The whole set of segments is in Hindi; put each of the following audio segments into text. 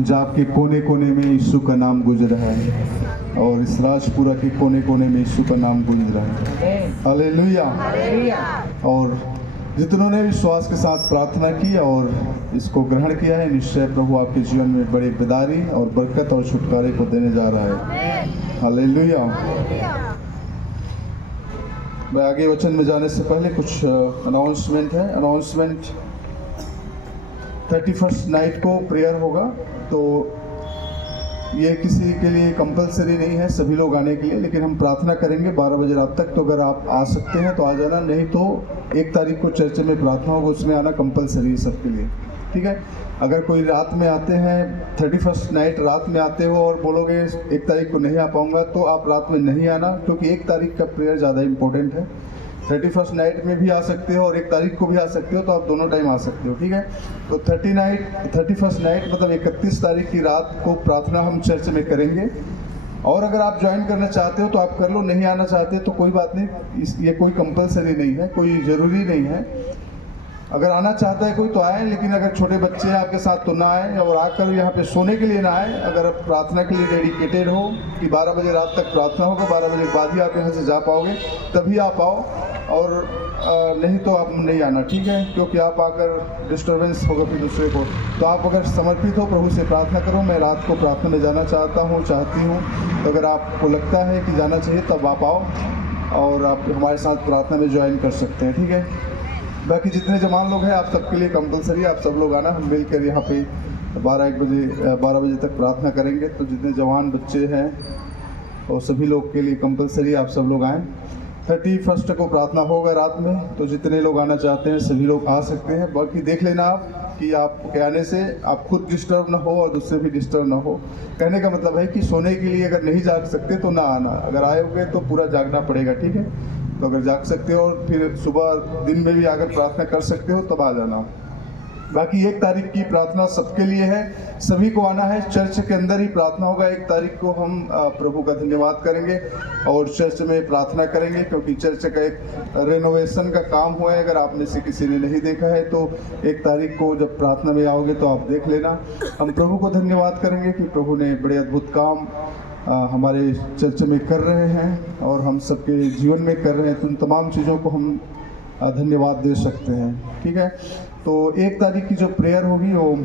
पंजाब के कोने कोने में यीशु का नाम गूंज रहा है और इस राजपुरा के कोने कोने में यीशु का नाम गूंज रहा है। हालेलुया। और जितनों ने विश्वास के साथ प्रार्थना की और इसको ग्रहण किया है, निश्चय प्रभु आपके जीवन में बड़ी बेदारी और बरकत और छुटकारे को देने जा रहा है। हालेलुया। मैं आगे वचन में जाने से पहले कुछ अनाउंसमेंट है। अनाउंसमेंट 31st नाइट को प्रेयर होगा, तो ये किसी के लिए कंपलसरी नहीं है, सभी लोग आने के लिए, लेकिन हम प्रार्थना करेंगे 12 बजे रात तक। तो अगर आप आ सकते हैं तो आ जाना, नहीं तो 1 तारीख को चर्च में प्रार्थना होगा, उसमें आना कंपलसरी है सबके लिए, ठीक है। अगर कोई रात में आते हैं, 31st नाइट रात में आते हो और बोलोगे 1 तारीख को नहीं आ पाऊँगा, तो आप रात में नहीं आना, क्योंकि 1 तारीख का प्रेयर ज़्यादा इंपॉर्टेंट है। 31st नाइट में भी आ सकते हो और 1 तारीख को भी आ सकते हो, तो आप दोनों टाइम आ सकते हो, ठीक है। तो 31st नाइट मतलब 31 तारीख की रात को प्रार्थना हम चर्च में करेंगे। और अगर आप ज्वाइन करना चाहते हो तो आप कर लो, नहीं आना चाहते तो कोई बात नहीं, ये कोई कंपलसरी नहीं है, कोई ज़रूरी नहीं है। अगर आना चाहता है कोई तो आए, लेकिन अगर छोटे बच्चे हैं आपके साथ तो ना आए, और आकर यहाँ पे सोने के लिए ना आए। अगर आप प्रार्थना के लिए डेडिकेटेड हो कि 12 बजे रात तक प्रार्थना होगा, 12 बजे के बाद ही आप यहाँ से जा पाओगे, तभी आप आओ, और नहीं तो आप नहीं आना, ठीक है। क्योंकि आप आकर डिस्टर्बेंस होगा फिर दूसरे को। तो आप अगर समर्पित हो, प्रभु से प्रार्थना करो, मैं रात को प्रार्थना में जाना चाहती हूँ, तो अगर आपको लगता है कि जाना चाहिए तब आप आओ और आप हमारे साथ प्रार्थना में ज्वाइन कर सकते हैं, ठीक है। बाकी जितने जवान लोग हैं आप सबके लिए कंपलसरी, आप सब लोग आना, हम मिलकर यहाँ पे 12 बजे तक प्रार्थना करेंगे। तो जितने जवान बच्चे हैं और सभी लोग के लिए कंपलसरी आप सब लोग आएँ। 31st को प्रार्थना होगा रात में, तो जितने लोग आना चाहते हैं सभी लोग आ सकते हैं। बाकी देख लेना आप कि आपके आने से आप खुद डिस्टर्ब ना हो और दूसरे भी डिस्टर्ब ना हो। कहने का मतलब है कि सोने के लिए अगर नहीं जाग सकते तो ना आना, अगर आए तो पूरा जागना पड़ेगा, ठीक है। तो अगर जाग सकते हो और फिर सुबह दिन में भी अगर प्रार्थना कर सकते हो तब आ जाना। बाकी 1 तारीख की प्रार्थना सबके लिए है, सभी को आना है। चर्च के अंदर ही प्रार्थना होगा। 1 तारीख को हम प्रभु का धन्यवाद करेंगे और चर्च में प्रार्थना करेंगे, क्योंकि चर्च का एक रेनोवेशन का काम हुआ है। अगर आप में से किसी ने नहीं देखा है तो 1 तारीख को जब प्रार्थना में आओगे तो आप देख लेना। हम प्रभु को धन्यवाद करेंगे कि प्रभु ने बड़े अद्भुत काम हमारे चर्च में कर रहे हैं और हम सबके जीवन में कर रहे हैं। तो उन तमाम चीज़ों को हम धन्यवाद दे सकते हैं, ठीक है। तो 1 तारीख की जो प्रेयर होगी वो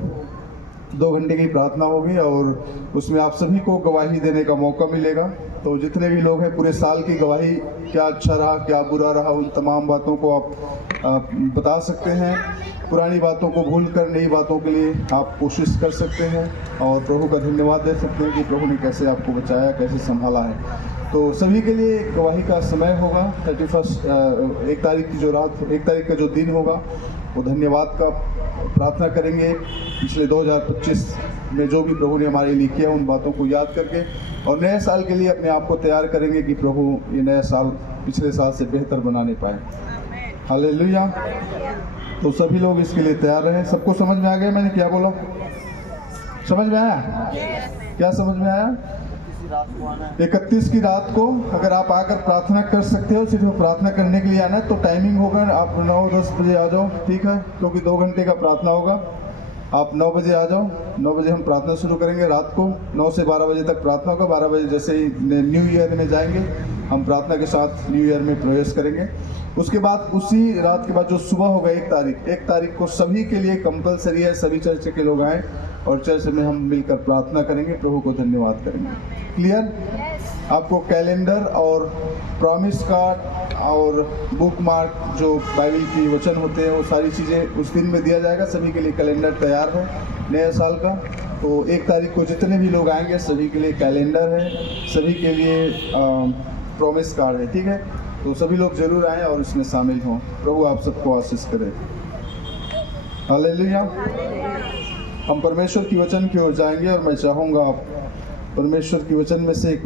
2 घंटे की प्रार्थना होगी और उसमें आप सभी को गवाही देने का मौका मिलेगा। तो जितने भी लोग हैं पूरे साल की गवाही, क्या अच्छा रहा क्या बुरा रहा, उन तमाम बातों को आप बता सकते हैं। पुरानी बातों को भूल कर नई बातों के लिए आप कोशिश कर सकते हैं और प्रभु का धन्यवाद दे सकते हैं कि प्रभु ने कैसे आपको बचाया, कैसे संभाला है। तो सभी के लिए गवाही का समय होगा। 1 तारीख की जो रात, 1 तारीख का जो दिन होगा वो धन्यवाद का प्रार्थना करेंगे। पिछले 2025 में जो भी प्रभु ने हमारे लिए किया उन बातों को याद करके, और नए साल के लिए अपने आप को तैयार करेंगे कि प्रभु ये नया साल पिछले साल से बेहतर बनाने पाए। हालेलुया। तो सभी लोग इसके लिए तैयार रहें। सबको समझ में आ गया मैंने क्या बोला? समझ में आया? क्या समझ में आया? 31 की रात को अगर आप आकर प्रार्थना कर सकते हो, सिर्फ प्रार्थना करने के लिए आना है, तो टाइमिंग होगा आप 9-10 बजे आ जाओ, ठीक है। क्योंकि 2 घंटे का प्रार्थना होगा। आप 9 बजे आ जाओ। 9 बजे हम प्रार्थना शुरू करेंगे रात को। 9 से 12 बजे तक प्रार्थना होगा। 12 बजे जैसे ही न्यू ईयर में जाएंगे, हम प्रार्थना के साथ न्यू ईयर में प्रवेश करेंगे। उसके बाद उसी रात के बाद जो सुबह होगा 1 तारीख को सभी के लिए कंपलसरी है, सभी चर्च के लोग आएँ और चर्च में हम मिलकर प्रार्थना करेंगे, प्रभु को धन्यवाद करेंगे। क्लियर? आपको कैलेंडर और प्रॉमिस कार्ड और बुक मार्क जो बाइबल की वचन होते हैं वो सारी चीज़ें उस दिन में दिया जाएगा। सभी के लिए कैलेंडर तैयार है नए साल का। तो 1 तारीख को जितने भी लोग आएंगे सभी के लिए कैलेंडर है, सभी के लिए प्रॉमिस कार्ड है, ठीक है। तो सभी लोग जरूर आएँ और इसमें शामिल हों। प्रभु आप सबको आशीष करे। हालेलुया। हम परमेश्वर की वचन की ओर जाएंगे और मैं चाहूँगा आप परमेश्वर की वचन में से एक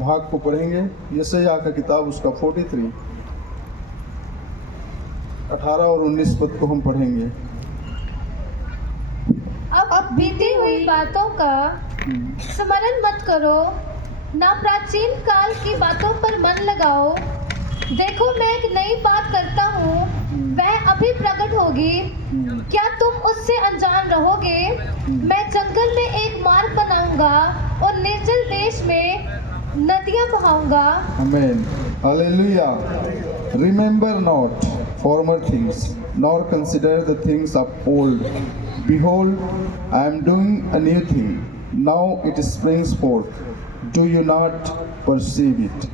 भाग को पढ़ेंगे। यशायाह का किताब उसका 43, 18 और 19 पद को हम पढ़ेंगे। अब बीती हुई बातों का स्मरण मत करो, ना प्राचीन काल की बातों पर मन लगाओ। देखो मैं एक नई बात करता हूँ, वह अभी प्रकट होगी, क्या तुम उससे अनजान रहोगे? मैं जंगल में एक जाऊंगा और निर्जल देश में नदियां बहाऊंगा। Amen. Hallelujah. Remember not former things, nor consider the things of old. Behold, I am doing a new thing. Now it springs forth. Do you not perceive it?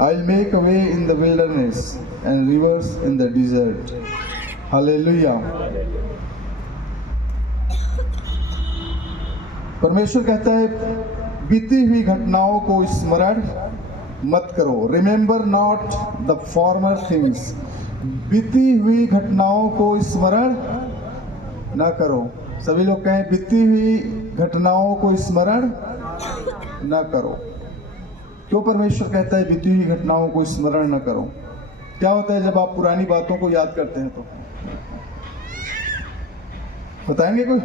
I'll make a way in the wilderness and rivers in the desert. Hallelujah. परमेश्वर कहता है बीती हुई घटनाओं को स्मरण मत करो। Remember not the former things. बीती हुई घटनाओं को स्मरण न करो। सभी लोग कहें बीती हुई घटनाओं को स्मरण न करो। क्यों परमेश्वर कहता है बीती हुई घटनाओं को स्मरण न करो? क्या होता है जब आप पुरानी बातों को याद करते हैं तो? बताएंगे कोई?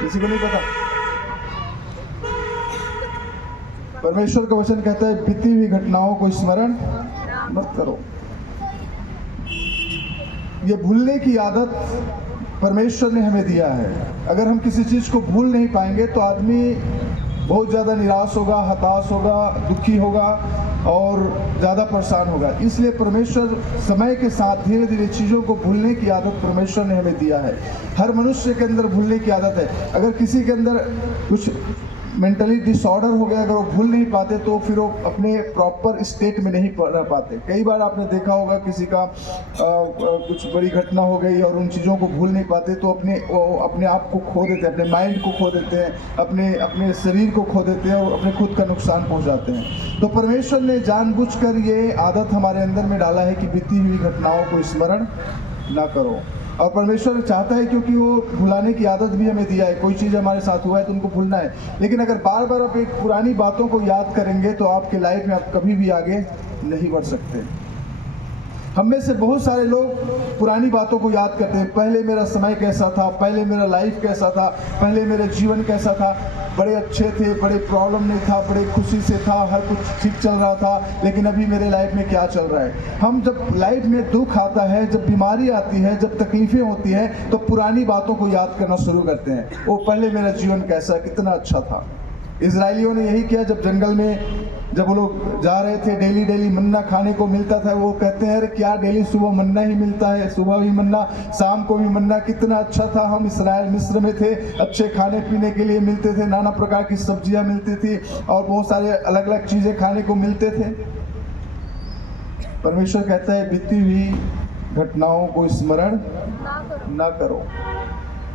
किसी को नहीं पता? परमेश्वर का वचन कहता है बीती हुई घटनाओं को स्मरण मत करो। ये भूलने की आदत परमेश्वर ने हमें दिया है। अगर हम किसी चीज को भूल नहीं पाएंगे तो आदमी बहुत ज़्यादा निराश होगा, हताश होगा, दुखी होगा और ज़्यादा परेशान होगा। इसलिए परमेश्वर समय के साथ धीरे धीरे चीज़ों को भूलने की आदत परमेश्वर ने हमें दिया है। हर मनुष्य के अंदर भूलने की आदत है। अगर किसी के अंदर कुछ मेंटली डिसऑर्डर हो गया, अगर वो भूल नहीं पाते तो फिर वो अपने प्रॉपर स्टेट में नहीं रह पाते। कई बार आपने देखा होगा किसी का कुछ बड़ी घटना हो गई और उन चीज़ों को भूल नहीं पाते तो अपने आप को खो देते हैं, अपने माइंड को खो देते हैं, अपने शरीर को खो देते हैं और अपने खुद का नुकसान पहुंचाते हैं। तो परमेश्वर ने जानबूझकर ये आदत हमारे अंदर में डाला है कि बीती हुई घटनाओं को स्मरण ना करो। और परमेश्वर चाहता है क्योंकि वो भुलाने की आदत भी हमें दिया है। कोई चीज़ हमारे साथ हुआ है तो उनको भूलना है, लेकिन अगर बार बार आप एक पुरानी बातों को याद करेंगे तो आपके लाइफ में आप कभी भी आगे नहीं बढ़ सकते। हम में से बहुत सारे लोग पुरानी बातों को याद करते हैं। पहले मेरा समय कैसा था, पहले मेरा लाइफ कैसा था, पहले मेरा जीवन कैसा था, बड़े अच्छे थे, बड़े प्रॉब्लम नहीं था, बड़े खुशी से था, हर कुछ ठीक चल रहा था, लेकिन अभी मेरे लाइफ में क्या चल रहा है। हम जब लाइफ में दुख आता है, जब बीमारी आती है, जब तकलीफें होती हैं तो पुरानी बातों को याद करना शुरू करते हैं। वो पहले मेरा जीवन कैसा, कितना अच्छा था। इजराइलियों ने यही किया। जब जंगल में जब वो लोग जा रहे थे, डेली डेली मन्ना खाने को मिलता था। वो कहते हैं अरे क्या डेली सुबह मन्ना ही मिलता है, सुबह भी मन्ना, शाम को भी मन्ना, कितना अच्छा था। हम इस्राएल मिस्र में थे, अच्छे खाने पीने के लिए मिलते थे, नाना प्रकार की सब्जियां मिलती थी और बहुत सारे अलग अलग चीज़ें खाने को मिलते थे। परमेश्वर कहता है बीती हुई घटनाओं को स्मरण ना करो।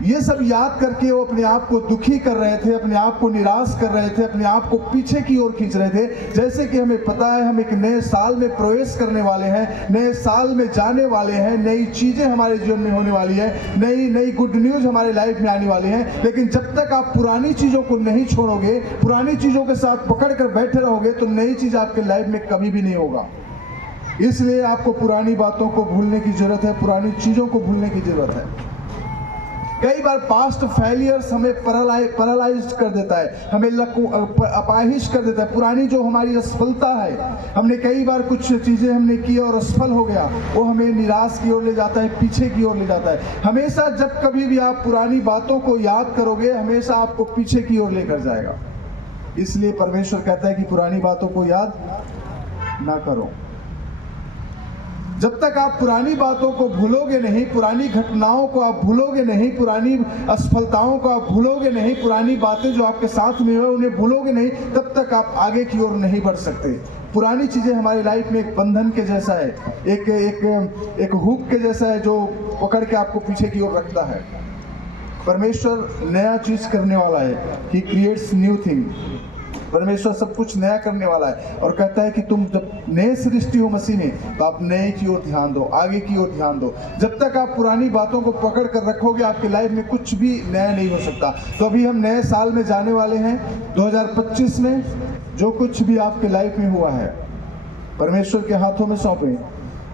ये सब याद करके वो अपने आप को दुखी कर रहे थे, अपने आप को निराश कर रहे थे, अपने आप को पीछे की ओर खींच रहे थे। जैसे कि हमें पता है हम एक नए साल में प्रवेश करने वाले हैं, नए साल में जाने वाले हैं, नई चीज़ें हमारे जीवन में होने वाली है, नई गुड न्यूज़ हमारे लाइफ में आने वाली है। लेकिन जब तक आप पुरानी चीज़ों को नहीं छोड़ोगे, पुरानी चीज़ों के साथ पकड़ कर बैठे रहोगे तो नई चीज़ आपके लाइफ में कभी भी नहीं होगा। इसलिए आपको पुरानी बातों को भूलने की जरूरत है, पुरानी चीज़ों को भूलने की जरूरत है। कई बार पास्ट फेलियर्स हमें पैरालाइज कर देता है, हमें अपाहिज कर देता है। पुरानी जो हमारी असफलता है, हमने कई बार कुछ चीज़ें हमने की और असफल हो गया, वो हमें निराश की ओर ले जाता है, पीछे की ओर ले जाता है। हमेशा जब कभी भी आप पुरानी बातों को याद करोगे, हमेशा आपको पीछे की ओर लेकर जाएगा। इसलिए परमेश्वर कहता है कि पुरानी बातों को याद ना करो। जब तक आप पुरानी बातों को भूलोगे नहीं, पुरानी घटनाओं को आप भूलोगे नहीं, पुरानी असफलताओं को आप भूलोगे नहीं, पुरानी बातें जो आपके साथ में हुए उन्हें भूलोगे नहीं, तब तक आप आगे की ओर नहीं बढ़ सकते। पुरानी चीज़ें हमारी लाइफ में एक बंधन के जैसा है, एक हुक के जैसा है जो पकड़ के आपको पीछे की ओर रखता है। परमेश्वर नया चीज़ करने वाला है। He creates new thing. परमेश्वर सब कुछ नया करने वाला है और कहता है कि तुम जब नए सृष्टि हो मसीह में, तो आप नए की ओर ध्यान दो, आगे की ओर ध्यान दो। जब तक आप पुरानी बातों को पकड़ कर रखोगे, आपकी लाइफ में कुछ भी नया नहीं हो सकता। तो अभी हम नए साल में जाने वाले हैं, 2025 में। जो कुछ भी आपके लाइफ में हुआ है परमेश्वर के हाथों में सौंपें।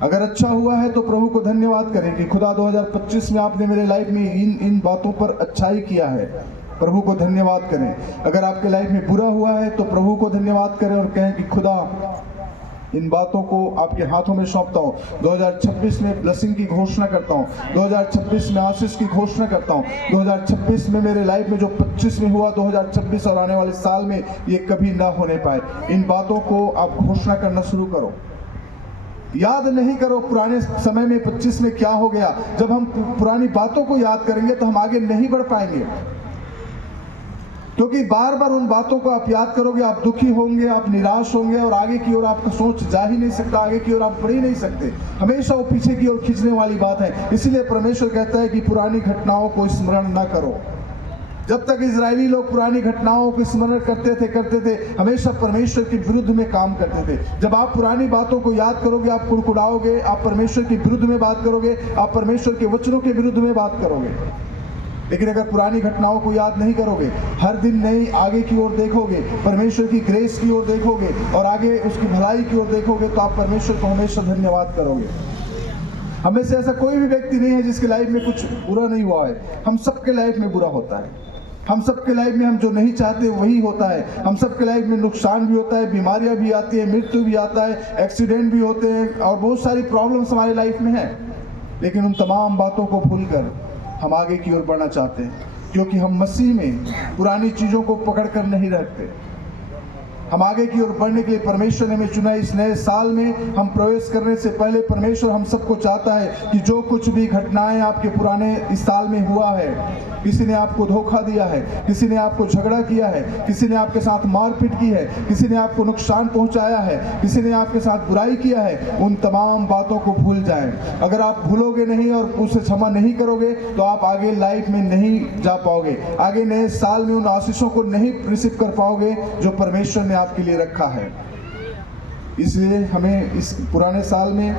अगर अच्छा हुआ है तो प्रभु को धन्यवाद करें कि खुदा 2025 में आपने मेरे लाइफ में इन बातों पर अच्छाई किया है। प्रभु को धन्यवाद करें। अगर आपके लाइफ में बुरा हुआ है तो प्रभु को धन्यवाद करें और कहें कि खुदा इन बातों को आपके हाथों में सौंपता हूँ। 2026 में ब्लेसिंग की घोषणा करता हूँ। 2026 में आशीष की घोषणा करता हूँ। 2026 में मेरे लाइफ में जो 25 में हुआ, 2026 और आने वाले साल में ये कभी ना होने पाए। इन बातों को आप घोषणा करना शुरू करो। याद नहीं करो पुराने समय में 25 में क्या हो गया। जब हम पुरानी बातों को याद करेंगे तो हम आगे नहीं बढ़ पाएंगे, क्योंकि बार बार उन बातों को आप याद करोगे, आप दुखी होंगे, आप निराश होंगे और आगे की ओर आपका सोच जा ही नहीं सकता, आगे की ओर आप बढ़ ही नहीं सकते। हमेशा वो पीछे की ओर खींचने वाली बात है। इसीलिए परमेश्वर कहता है कि पुरानी घटनाओं को स्मरण न करो। जब तक इजरायली लोग पुरानी घटनाओं को स्मरण करते थे, हमेशा परमेश्वर के विरुद्ध में काम करते थे। जब आप पुरानी बातों को याद करोगे, आप कुड़कुड़ाओगे, आप परमेश्वर के विरुद्ध में बात करोगे, आप परमेश्वर के वचनों के विरुद्ध में बात करोगे। लेकिन अगर पुरानी घटनाओं को याद नहीं करोगे, हर दिन नई आगे की ओर देखोगे, परमेश्वर की ग्रेस की ओर देखोगे और आगे उसकी भलाई की ओर देखोगे, तो आप परमेश्वर को हमेशा धन्यवाद करोगे। हमें से ऐसा कोई भी व्यक्ति नहीं है जिसके लाइफ में कुछ बुरा नहीं हुआ है। हम सबके लाइफ में बुरा होता है। हम सबके लाइफ में हम जो नहीं चाहते वही होता है। हम सबके लाइफ में नुकसान भी होता है, बीमारियां भी आती है, मृत्यु भी आता है, एक्सीडेंट भी होते हैं और बहुत सारी प्रॉब्लम्स हमारे लाइफ में है। लेकिन उन तमाम बातों को भूलकर हम आगे की ओर बढ़ना चाहते हैं, क्योंकि हम मसीह में पुरानी चीज़ों को पकड़ कर नहीं रखते। हम आगे की ओर बढ़ने के लिए परमेश्वर ने हमें चुना। इस नए साल में हम प्रवेश करने से पहले परमेश्वर हम सबको चाहता है कि जो कुछ भी घटनाएं आपके पुराने इस साल में हुआ है, किसी ने आपको धोखा दिया है, किसी ने आपको झगड़ा किया है, किसी ने आपके साथ मारपीट की है, किसी ने आपको नुकसान पहुंचाया है, किसी ने आपके साथ बुराई किया है, उन तमाम बातों को भूल जाएं। अगर आप भूलोगे नहीं और उसे क्षमा नहीं करोगे तो आप आगे लाइफ में नहीं जा पाओगे, आगे नए साल में उन आशीषों को नहीं रिसीव कर पाओगे जो परमेश्वर ने आपके लिए रखा है। इसलिए हमें इस पुराने साल में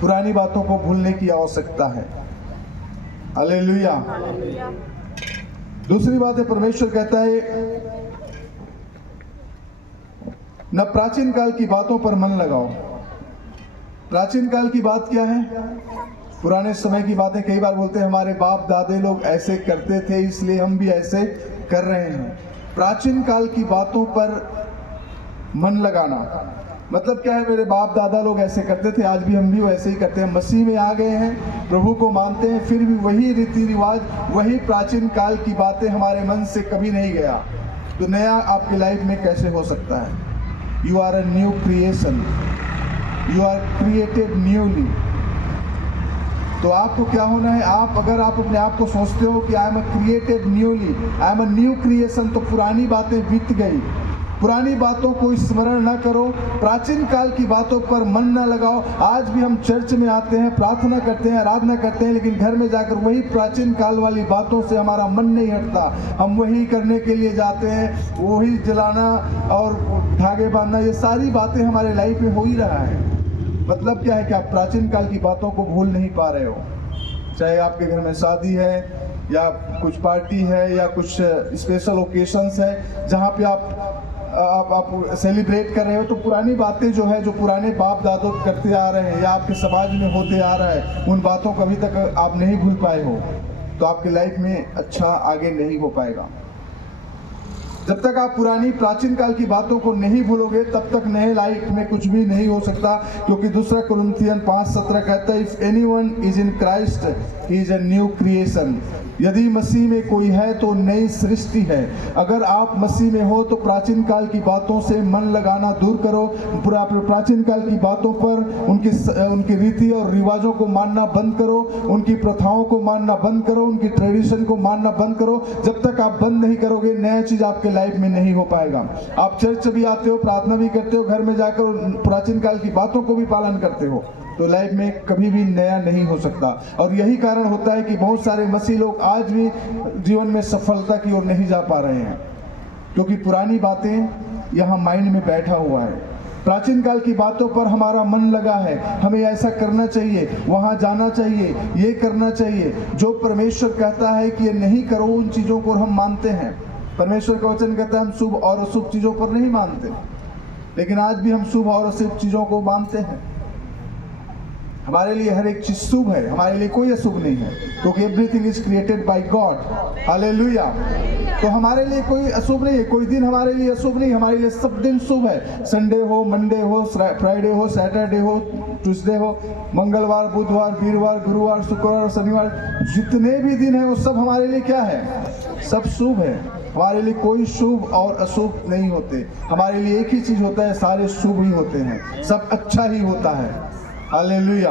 पुरानी बातों को भूलने की आवश्यकता है। हालेलुया। दूसरी बात है, परमेश्वर कहता है न प्राचीन काल की बातों पर मन लगाओ। प्राचीन काल की बात क्या है? पुराने समय की बातें। कई बार बोलते हैं हमारे बाप दादे लोग ऐसे करते थे इसलिए हम भी ऐसे कर रहे हैं। प्राचीन काल की बातों पर मन लगाना मतलब क्या है? मेरे बाप दादा लोग ऐसे करते थे, आज भी हम भी वैसे ही करते हैं। मसीह में आ गए हैं, प्रभु को मानते हैं, फिर भी वही रीति रिवाज, वही प्राचीन काल की बातें हमारे मन से कभी नहीं गया। तो नया आपकी लाइफ में कैसे हो सकता है? You are a new creation, you are created newly. तो आपको क्या होना है? अगर आप अपने आप को सोचते हो कि I am a created newly, I am a new creation, तो पुरानी बातें बीत गई। पुरानी बातों को स्मरण न करो, प्राचीन काल की बातों पर मन न लगाओ। आज भी हम चर्च में आते हैं, प्रार्थना करते हैं, आराधना करते हैं, लेकिन घर में जाकर वही प्राचीन काल वाली बातों से हमारा मन नहीं हटता। हम वही करने के लिए जाते हैं, वही जलाना और धागे बांधना, ये सारी बातें हमारे लाइफ में हो ही रहा है। मतलब क्या है कि आप प्राचीन काल की बातों को भूल नहीं पा रहे हो। चाहे आपके घर में शादी है या कुछ पार्टी है या कुछ स्पेशल ओकेशंस है जहाँ पे आप सेलिब्रेट कर रहे हो, तो पुरानी बातें जो है, जो पुराने बाप दादों करते आ रहे हैं या आपके समाज में होते आ रहा है, उन बातों को अभी तक आप नहीं भूल पाए हो, तो आपकी लाइफ में अच्छा आगे नहीं हो पाएगा। जब तक आप पुरानी प्राचीन काल की बातों को नहीं भूलोगे तब तक नए लाइफ में कुछ भी नहीं हो सकता। क्योंकि दूसरा कुरिन्थियन 5:17 कहता है, if anyone is in Christ he is a new creation. यदि मसीह में कोई है तो नई सृष्टि है। अगर आप मसीह में हो तो प्राचीन काल की बातों से मन लगाना दूर करो। प्राचीन काल की बातों पर उनकी रीति और रिवाजों को मानना बंद करो, उनकी प्रथाओं को मानना बंद करो, उनकी ट्रेडिशन को मानना बंद करो। जब तक आप बंद नहीं करोगे, नया चीज आपके लाइफ में नहीं हो पाएगा। आप चर्च भी आते हो, प्रार्थना भी करते हो, घर में जाकर प्राचीन काल की बातों को भी पालन करते हो, तो लाइफ में कभी भी नया नहीं हो सकता। और यही कारण होता है कि बहुत सारे मसीह लोग आज भी जीवन में सफलता की ओर नहीं जा पा रहे हैं, क्योंकि पुरानी बातें यहाँ माइंड में बैठा हुआ है। प्राचीन काल की बातों पर हमारा मन लगा है, हमें ऐसा करना चाहिए, वहाँ जाना चाहिए, ये करना चाहिए। जो परमेश्वर कहता है कि ये नहीं करो, उन चीज़ों को हम मानते हैं। परमेश्वर का वचन कहता है हम शुभ और अशुभ चीज़ों पर नहीं मानते, लेकिन आज भी हम शुभ और अशुभ चीज़ों को मानते हैं। हमारे लिए हर एक चीज शुभ है, हमारे लिए कोई अशुभ नहीं है, क्योंकि everything is created by God. Hallelujah. तो हमारे लिए कोई अशुभ नहीं है, कोई दिन हमारे लिए अशुभ नहीं, हमारे लिए सब दिन शुभ है। संडे हो, मंडे हो, फ्राइडे हो, सैटरडे हो, ट्यूसडे हो, मंगलवार, बुधवार, वीरवार, गुरुवार, शुक्रवार, शनिवार, जितने भी दिन है वो सब हमारे लिए क्या है? सब शुभ है। हमारे लिए कोई शुभ और अशुभ नहीं होते, हमारे लिए एक ही चीज होता है, सारे शुभ ही होते हैं, सब अच्छा ही होता है। हालेलुया।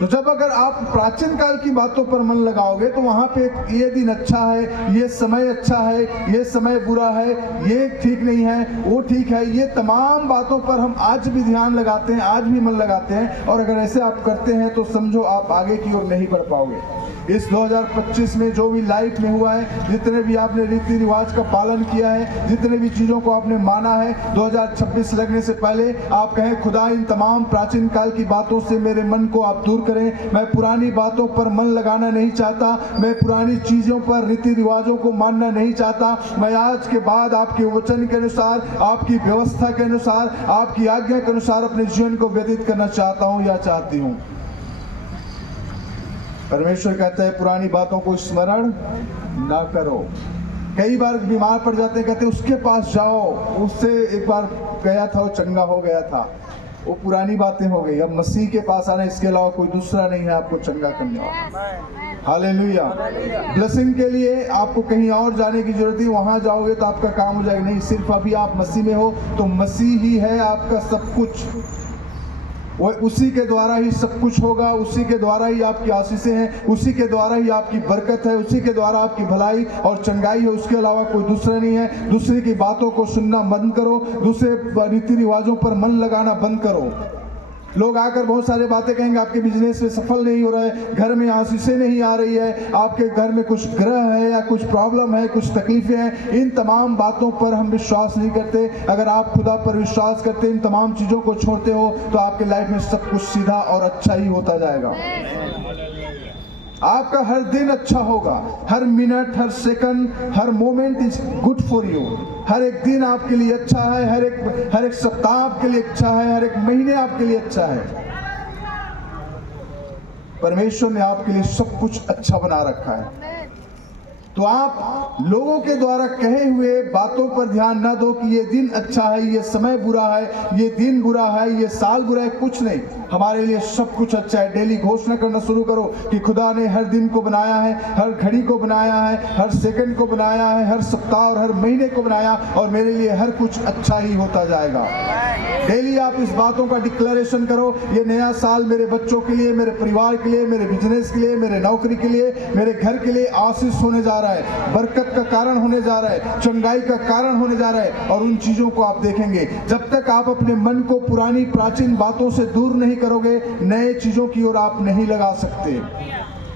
तो जब अगर आप प्राचीन काल की बातों पर मन लगाओगे तो वहां पे ये दिन अच्छा है, ये समय अच्छा है, ये समय बुरा है, ये ठीक नहीं है, वो ठीक है, ये तमाम बातों पर हम आज भी ध्यान लगाते हैं, आज भी मन लगाते हैं। और अगर ऐसे आप करते हैं तो समझो आप आगे की ओर नहीं बढ़ पाओगे। इस 2025 में जो भी लाइफ में हुआ है, जितने भी आपने रीति रिवाज का पालन किया है, जितने भी चीज़ों को आपने माना है, 2026 लगने से पहले आप कहें खुदा इन तमाम प्राचीन काल की बातों से मेरे मन को आप दूर करें। मैं पुरानी बातों पर मन लगाना नहीं चाहता, मैं पुरानी चीज़ों पर, रीति रिवाजों को मानना नहीं चाहता। मैं आज के बाद आपके वचन के अनुसार, आपकी व्यवस्था के अनुसार, आपकी आज्ञा के अनुसार अपने जीवन को व्यतीत करना चाहता हूँ या चाहती हूँ। परमेश्वर कहता है पुरानी बातों को स्मरण ना करो। कई बार बीमार पड़ जाते हैं, कहते हैं उसके पास जाओ, उससे एक बार गया था वो चंगा हो गया था, वो पुरानी बातें हो गई। अब मसीह के पास आना, इसके अलावा कोई दूसरा नहीं है आपको चंगा करने वाला। हालेलुया। ब्लेसिंग के लिए आपको कहीं और जाने की जरूरत नहीं, वहां जाओगे तो आपका काम हो जाएगा। नहीं, सिर्फ अभी आप मसीह में हो तो मसीह ही है आपका सब कुछ, वो उसी के द्वारा ही सब कुछ होगा, उसी के द्वारा ही आपकी आशीषें हैं, उसी के द्वारा ही आपकी बरकत है, उसी के द्वारा आपकी भलाई और चंगाई है, उसके अलावा कोई दूसरा नहीं है। दूसरे की बातों को सुनना बंद करो, दूसरे रीति रिवाजों पर मन लगाना बंद करो। लोग आकर बहुत सारे बातें कहेंगे, आपके बिजनेस में सफल नहीं हो रहा है, घर में आशीषें नहीं आ रही है, आपके घर में कुछ ग्रह है या कुछ प्रॉब्लम है, कुछ तकलीफें हैं। इन तमाम बातों पर हम विश्वास नहीं करते। अगर आप खुदा पर विश्वास करते, इन तमाम चीज़ों को छोड़ते हो तो आपके लाइफ में सब कुछ सीधा और अच्छा ही होता जाएगा। आपका हर दिन अच्छा होगा, हर मिनट, हर सेकंड, हर moment is good for you. हर एक दिन आपके लिए अच्छा है, हर एक सप्ताह आपके लिए अच्छा है, हर एक महीने आपके लिए अच्छा है। परमेश्वर ने आपके लिए सब कुछ अच्छा बना रखा है। तो आप लोगों के द्वारा कहे हुए बातों पर ध्यान ना दो कि ये दिन अच्छा है, ये समय बुरा है, ये दिन बुरा है, ये साल बुरा है। कुछ नहीं, हमारे लिए सब कुछ अच्छा है। डेली घोषणा करना शुरू करो कि खुदा ने हर दिन को बनाया है, हर घड़ी को बनाया है, हर सेकंड को बनाया है, हर सप्ताह और हर महीने को बनाया, और मेरे लिए हर कुछ अच्छा ही होता जाएगा। डेली आप इस बातों का डिक्लेरेशन करो, ये नया साल मेरे बच्चों के लिए, मेरे परिवार के लिए, मेरे बिजनेस के लिए, मेरे नौकरी के लिए, मेरे घर के लिए आशीष होने जा रहा है, बरकत का कारण होने जा रहा है, चंगाई का कारण होने जा रहा है। और उन चीजों को आप देखेंगे। जब तक आप अपने मन को पुरानी प्राचीन बातों से दूर नहीं करोगे, नए चीजों की ओर आप नहीं लगा सकते।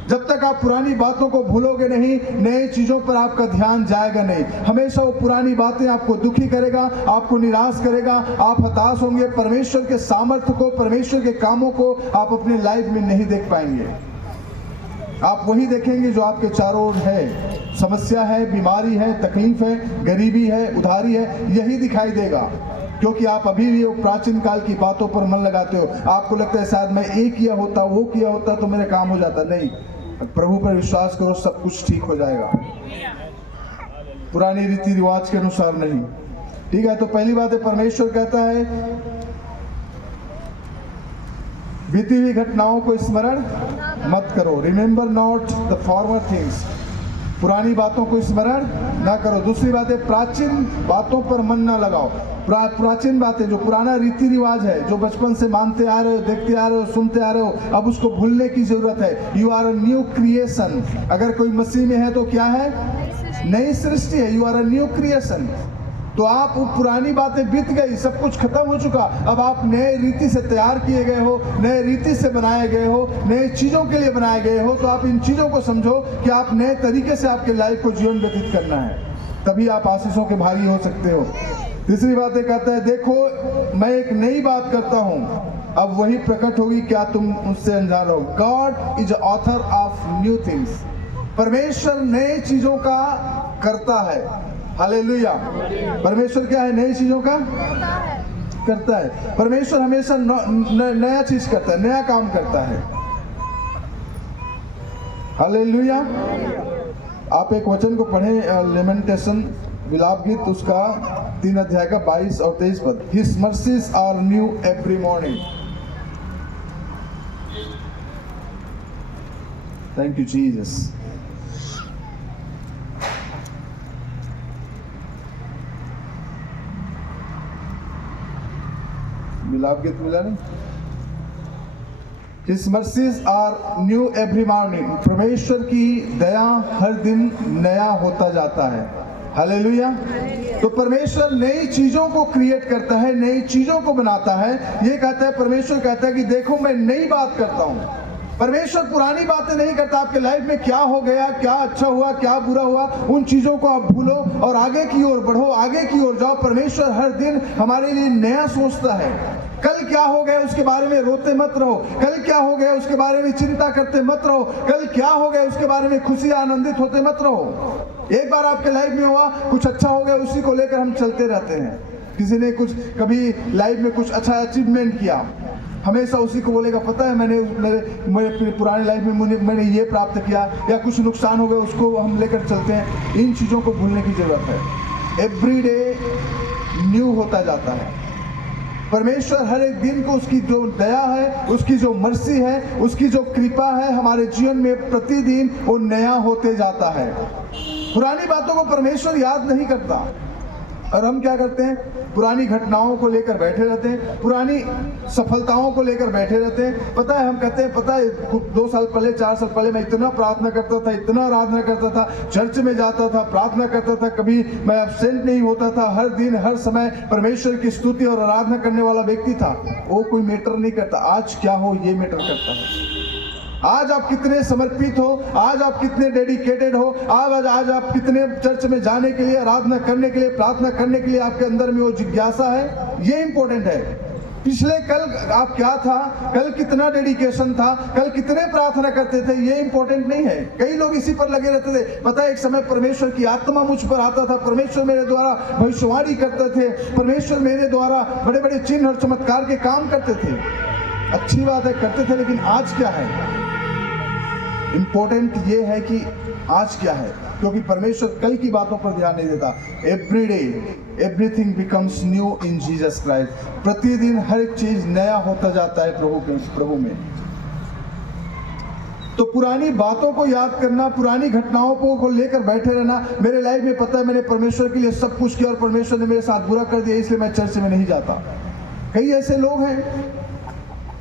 जब तक आप पुरानी बातों को भूलोगे नहीं, नए चीजों पर आपका ध्यान जाएगा नहीं। हमेशा वो पुरानी बातें आपको दुखी करेगा, आपको निराश करेगा, आप हताश होंगे। परमेश्वर के सामर्थ्य को, परमेश्वर के कामों को आप अपने लाइफ में नहीं देख पाएंगे। आप वही देखेंगे जो आपके चारों ओर है। समस्या है, बीमारी है, तकलीफ है, गरीबी है, उधारी है, यही दिखाई देगा, क्योंकि आप अभी भी वो प्राचीन काल की बातों पर मन लगाते हो। आपको लगता है शायद मैं ये किया होता, वो किया होता तो मेरा काम हो जाता। नहीं, प्रभु पर विश्वास करो, सब कुछ ठीक हो जाएगा। पुरानी रीति रिवाज के अनुसार नहीं। ठीक है, तो पहली बात है, परमेश्वर कहता है बीती हुई घटनाओं को स्मरण मत करो। Remember not the former things. पुरानी बातों को स्मरण ना करो। दूसरी बात है, प्राचीन बातों पर मन ना लगाओ। प्राचीन बातें, जो पुराना रीति रिवाज है, जो बचपन से मानते आ रहे हो, देखते आ रहे हो, सुनते आ रहे हो, अब उसको भूलने की जरूरत है। You are a new creation. अगर कोई मसीह में है तो क्या है? नई सृष्टि है। You are a new creation. तो आप वो पुरानी बातें बीत गई, सब कुछ खत्म हो चुका। अब आप नए रीति से तैयार किए गए हो, नए रीति से बनाए गए हो, नए चीजों के लिए बनाए गए हो। तो आप इन चीजों को समझो कि आप नए तरीके से आपके लाइफ को जीवन व्यतीत करना है, तभी आप आशीषों के भागी हो सकते हो। तीसरी बात कहता है, देखो मैं एक नई बात करता हूं, अब वही प्रकट होगी, क्या तुम उससे अनजान हो। God is author of new things. परमेश्वर नए चीजों का करता है। हालेलुया। परमेश्वर क्या है? नई चीजों का करता है। परमेश्वर हमेशा नया चीज करता है, नया काम करता है। हालेलुया। आप एक वचन को पढ़ें, लेमेंटेशन विलाप गीत, उसका 3 अध्याय का 22 और 23 पद। His mercies are new every morning. Thank you, Jesus. विलाप गीत मिला नहीं? His mercies are new every morning. परमेश्वर की दया हर दिन नया होता जाता है। हालेलुया। तो परमेश्वर नई चीजों को क्रिएट करता है, नई चीजों को बनाता है। ये कहता है, परमेश्वर कहता है कि देखो मैं नई बात करता हूँ। परमेश्वर पुरानी बातें नहीं करता। आपके लाइफ में क्या हो गया, क्या अच्छा हुआ, क्या बुरा हुआ, उन चीजों को आप भूलो और आगे की ओर बढ़ो, आगे की ओर जाओ। परमेश्वर हर दिन हमारे लिए नया सोचता है। कल क्या हो गया उसके बारे में रोते मत रहो, कल क्या हो गया उसके बारे में चिंता करते मत रहो, कल क्या हो गया उसके बारे में खुशी आनंदित होते मत रहो। एक बार आपके लाइफ में हुआ, कुछ अच्छा हो गया, उसी को लेकर हम चलते रहते हैं। किसी ने कुछ कभी लाइफ में कुछ अच्छा अचीवमेंट किया, हमेशा उसी को बोलेगा, पता है मैंने मेरे पुरानी लाइफ में मैंने ये प्राप्त किया, या कुछ नुकसान हो गया उसको हम लेकर चलते हैं। इन चीज़ों को भूलने की जरूरत है। एवरी डे न्यू होता जाता है। परमेश्वर हर एक दिन को उसकी जो दया है, उसकी जो मर्सी है, उसकी जो कृपा है हमारे जीवन में प्रतिदिन वो नया होते जाता है। पुरानी बातों को परमेश्वर याद नहीं करता और हम क्या करते हैं, पुरानी घटनाओं को लेकर बैठे रहते हैं, पुरानी सफलताओं को लेकर बैठे रहते हैं। पता है हम कहते हैं, पता है 2 साल पहले 4 साल पहले मैं इतना प्रार्थना करता था, इतना आराधना करता था, चर्च में जाता था, प्रार्थना करता था, कभी मैं एब्सेंट नहीं होता था, हर दिन हर समय परमेश्वर की स्तुति और आराधना करने वाला व्यक्ति था। वो कोई मैटर नहीं करता। आज क्या हो ये मैटर करता है। आज आप कितने समर्पित हो, आज आप कितने डेडिकेटेड हो, आज आप कितने चर्च में जाने के लिए, आराधना करने के लिए, प्रार्थना करने के लिए आपके अंदर में वो जिज्ञासा है, ये इंपॉर्टेंट है। पिछले कल आप क्या था, कल कितना डेडिकेशन था, कल कितने प्रार्थना करते थे, ये इंपॉर्टेंट नहीं है। कई लोग इसी पर लगे रहते थे। पता है एक समय परमेश्वर की आत्मा मुझ पर आता था, परमेश्वर मेरे द्वारा भविष्यवाणी करते थे, परमेश्वर मेरे द्वारा बड़े बड़े चिन्ह और चमत्कार के काम करते थे। अच्छी बात है, करते थे, लेकिन आज क्या है? इंपॉर्टेंट ये है कि आज क्या है, क्योंकि परमेश्वर कल की बातों पर ध्यान नहीं देता। Every day everything becomes new in Jesus Christ. प्रतिदिन हर एक चीज नया होता जाता है प्रभु में। तो पुरानी बातों को याद करना, पुरानी घटनाओं को लेकर बैठे रहना, मेरे लाइफ में पता है मैंने परमेश्वर के लिए सब कुछ किया और परमेश्वर ने मेरे साथ बुरा कर दिया, इसलिए मैं चर्च में नहीं जाता। कई ऐसे लोग हैं,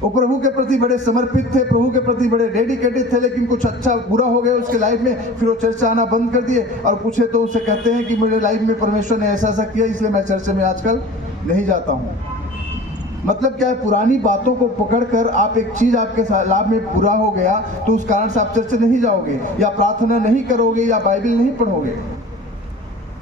वो प्रभु के प्रति बड़े समर्पित थे, प्रभु के प्रति बड़े डेडिकेटेड थे, लेकिन कुछ अच्छा बुरा हो गया उसके लाइफ में, फिर वो चर्च आना बंद कर दिए और पूछे तो उसे कहते हैं कि मेरे लाइफ में परमेश्वर ने ऐसा ऐसा किया, इसलिए मैं चर्च में आजकल नहीं जाता हूँ। मतलब क्या है, पुरानी बातों को पकड़कर आप एक चीज आपके लाभ में बुरा हो गया तो उस कारण से आप चर्च नहीं जाओगे, या प्रार्थना नहीं करोगे, या बाइबल नहीं पढ़ोगे।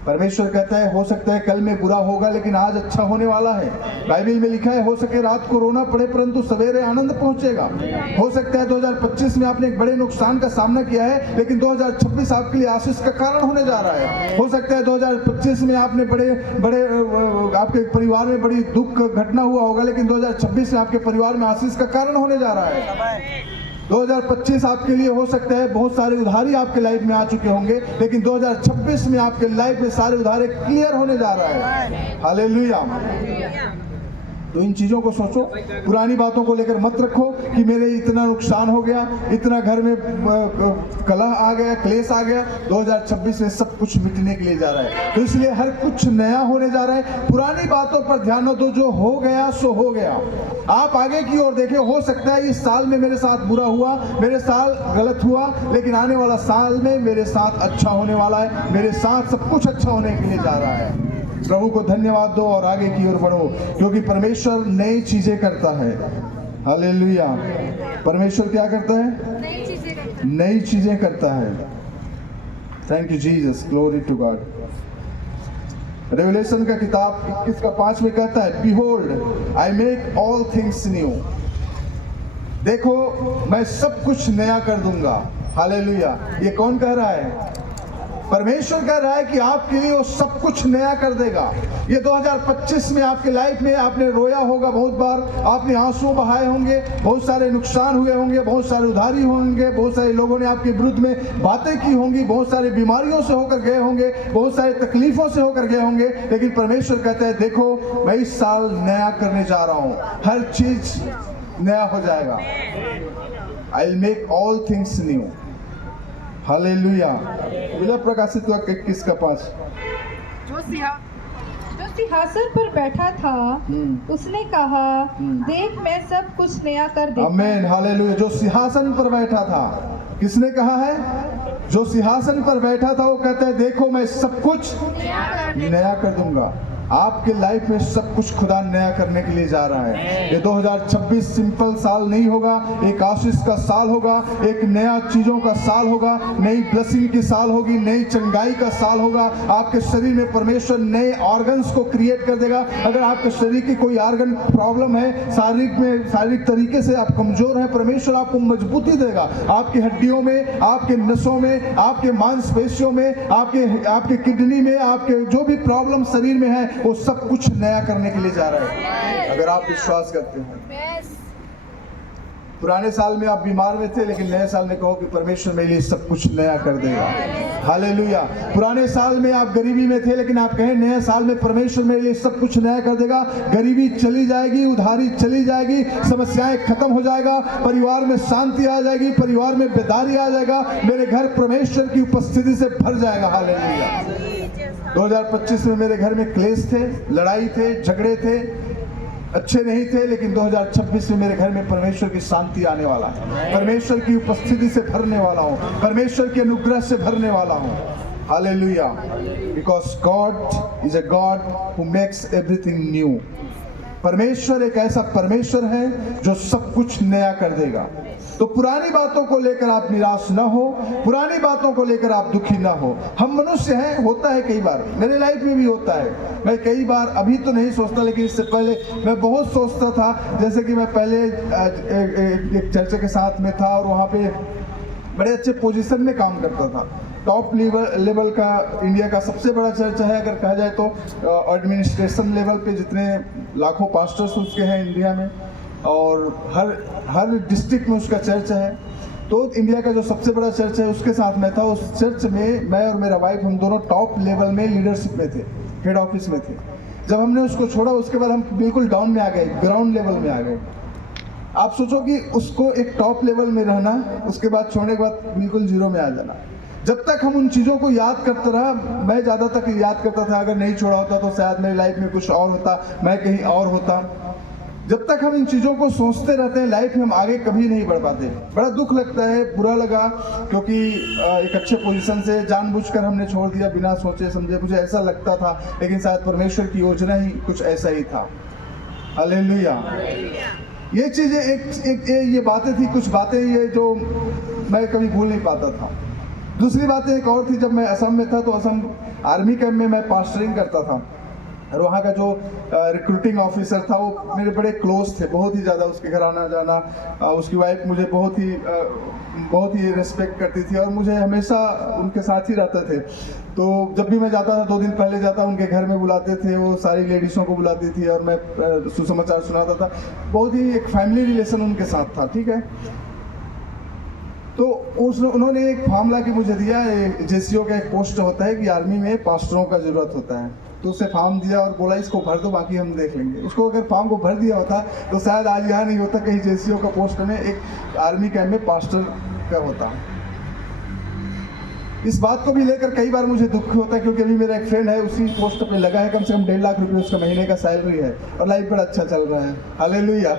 परमेश्वर कहता है हो सकता है कल में बुरा होगा लेकिन आज अच्छा होने वाला है। बाइबल में लिखा है हो सके रात को रोना पड़े परंतु सवेरे आनंद पहुंचेगा। हो सकता है 2025 में आपने एक बड़े नुकसान का सामना किया है, लेकिन 2026 आपके लिए आशीष का कारण होने जा रहा है। हो सकता है 2025 में आपने बड़े आपके परिवार में बड़ी दुख घटना हुआ होगा, लेकिन 2026 में आपके परिवार में आशीष का कारण होने जा रहा है। 2025 आपके लिए हो सकता है बहुत सारे उधारी आपके लाइफ में आ चुके होंगे, लेकिन 2026 में आपके लाइफ में सारे उधारे क्लियर होने जा रहा है। हालेलुया। तो इन चीजों को सोचो, पुरानी बातों को लेकर मत रखो कि मेरे इतना नुकसान हो गया, इतना घर में कलह आ गया, क्लेश आ गया। 2026 में सब कुछ मिटने के लिए जा रहा है, तो इसलिए हर कुछ नया होने जा रहा है। पुरानी बातों पर ध्यान न दो, जो हो गया सो हो गया। आप आगे की ओर देखें, हो सकता है इस साल में मेरे साथ बुरा हुआ, मेरे साल गलत हुआ, लेकिन आने वाला साल में मेरे साथ अच्छा होने वाला है, मेरे साथ सब कुछ अच्छा होने के लिए जा रहा है। प्रभु को धन्यवाद दो और आगे की ओर बढ़ो, क्योंकि परमेश्वर नई चीजें करता है। हालेलुया। परमेश्वर क्या करता है? नई चीजें करता है। Thank you Jesus, glory to God. Revelation का किताब 21 का 5 में कहता है, behold I make all things new. देखो मैं सब कुछ नया कर दूंगा। हालेलुया। ये कौन कह रहा है? परमेश्वर कह रहा है कि आपके लिए वो सब कुछ नया कर देगा। ये 2025 में आपके लाइफ में आपने रोया होगा बहुत बार, आपने आंसू बहाए होंगे, बहुत सारे नुकसान हुए होंगे, बहुत सारे उधारी होंगे, बहुत सारे लोगों ने आपके विरुद्ध में बातें की होंगी, बहुत सारी बीमारियों से होकर गए होंगे, बहुत सारी तकलीफों से होकर गए होंगे, लेकिन परमेश्वर कहता है देखो मैं इस साल नया करने जा रहा हूं, हर चीज नया हो जाएगा। I will make all things new. Hallelujah. मुझे प्रकाशित हुआ 21:5। जो सिंहासन पर बैठा था उसने कहा देख मैं सब कुछ नया कर देता हूं। आमीन, हालेलुया। जो सिंहासन पर बैठा था, किसने कहा है? जो सिंहासन पर बैठा था वो कहता है देखो मैं सब कुछ नया कर दूंगा। आपके लाइफ में सब कुछ खुदा नया करने के लिए जा रहा है। ये 2026 सिंपल साल नहीं होगा, एक आशीष का साल होगा, एक नया चीजों का साल होगा, नई ब्लेसिंग की साल होगी, नई चंगाई का साल होगा। आपके शरीर में परमेश्वर नए ऑर्गन्स को क्रिएट कर देगा। अगर आपके शरीर की कोई ऑर्गन प्रॉब्लम है, शारीरिक तरीके से आप कमजोर हैं, परमेश्वर आपको मजबूती देगा। आपकी हड्डियों में, आपके नसों में, आपके मांसपेशियों में, आपके किडनी में, आपके जो भी प्रॉब्लम शरीर में है वो सब कुछ नया करने के लिए जा रहा है, अगर आप विश्वास करते हो। पुराने साल में आप बीमार में थे, लेकिन नए साल में कहो कि परमेश्वर मेरे लिए सब कुछ नया कर देगा। हालेलुया। पुराने साल में आप गरीबी में थे, लेकिन आप कहें नए साल में परमेश्वर मेरे लिए सब कुछ नया कर देगा। गरीबी चली जाएगी, उधारी चली जाएगी, समस्याएं खत्म हो जाएगा, परिवार में शांति आ जाएगी, परिवार में बेदारी आ जाएगा, मेरे घर परमेश्वर की उपस्थिति से भर जाएगा। हालेलुया। 2025 में मेरे घर में क्लेश थे, लड़ाई थे, झगड़े थे, अच्छे नहीं थे, लेकिन 2026 में मेरे घर में परमेश्वर की शांति आने वाला है, परमेश्वर की उपस्थिति से भरने वाला हूँ, परमेश्वर के अनुग्रह से भरने वाला हूँ। Hallelujah. Because God is a God who makes everything new. परमेश्वर एक ऐसा परमेश्वर है जो सब कुछ नया कर देगा। तो पुरानी बातों को लेकर आप निराश ना हो, पुरानी बातों को लेकर आप दुखी ना हो। हम मनुष्य हैं, होता है कई बार, मेरे लाइफ में भी होता है। मैं कई बार, अभी तो नहीं सोचता, लेकिन इससे पहले मैं बहुत सोचता था। जैसे कि मैं पहले एक चर्च के साथ में था और वहाँ पे बड़े अच्छे पोजीशन में काम करता था। टॉप लेवल का इंडिया का सबसे बड़ा चर्च है, अगर कहा जाए तो एडमिनिस्ट्रेशन लेवल पे जितने लाखों पास्टर्स उसके हैं इंडिया में, और हर डिस्ट्रिक्ट में उसका चर्च है। तो इंडिया का जो सबसे बड़ा चर्च है उसके साथ मैं था। उस चर्च में मैं और मेरा वाइफ, हम दोनों टॉप लेवल में लीडरशिप में थे, हेड ऑफिस में थे। जब हमने उसको छोड़ा उसके बाद हम बिल्कुल डाउन में आ गए, ग्राउंड लेवल में आ गए। आप सोचो कि उसको एक टॉप लेवल में रहना, उसके बाद छोड़ने के बाद बिल्कुल जीरो में आ जाना। जब तक हम उन चीज़ों को याद करते रहा, मैं ज़्यादा तक याद करता था, अगर नहीं छोड़ा होता तो शायद मेरी लाइफ में कुछ और होता, मैं कहीं और होता। जब तक हम इन चीज़ों को सोचते रहते हैं, लाइफ में हम आगे कभी नहीं बढ़ पाते। बड़ा दुख लगता है, बुरा लगा, क्योंकि एक अच्छे पोजीशन से जानबूझकर हमने छोड़ दिया बिना सोचे समझे। मुझे ऐसा लगता था, लेकिन शायद परमेश्वर की योजना ही कुछ ऐसा ही था। हालेलुया। ये चीज़ें एक ये बातें थी, कुछ बातें ये जो मैं कभी भूल नहीं पाता था। दूसरी बात एक और थी, जब मैं असम में था तो असम आर्मी कैंप में मैं पास्टरिंग करता था, और वहाँ का जो रिक्रूटिंग ऑफिसर था वो मेरे बड़े क्लोज थे, बहुत ही ज़्यादा। उसके घर आना जाना, उसकी वाइफ मुझे बहुत ही रिस्पेक्ट करती थी और मुझे हमेशा उनके साथ ही रहते थे। तो जब भी मैं जाता था, 2 दिन पहले जाता, उनके घर में बुलाते थे, वो सारी लेडीज़ों को बुलाती थी और मैं सुसमाचार सुनाता था। बहुत ही एक फैमिली रिलेशन उनके साथ था, ठीक है। तो उन्होंने एक फॉर्म ला के मुझे दिया, जेसीओ का एक पोस्ट होता है कि आर्मी में पास्टरों का ज़रूरत होता है। तो उसे फॉर्म दिया और बोला इसको भर दो, बाकी हम देख लेंगे। उसको अगर फॉर्म को भर दिया होता तो शायद आज यहाँ नहीं होता, कहीं जेसीओ का पोस्ट में एक आर्मी कैंप में पास्टर का होता। इस बात को भी लेकर कई बार मुझे दुख होता है, क्योंकि अभी मेरा एक फ्रेंड है, उसी पोस्ट पे लगा है, कम से कम 1.5 लाख रुपये उसका महीने का सैलरी है और लाइफ बड़ा अच्छा चल रहा है। हालेलुया।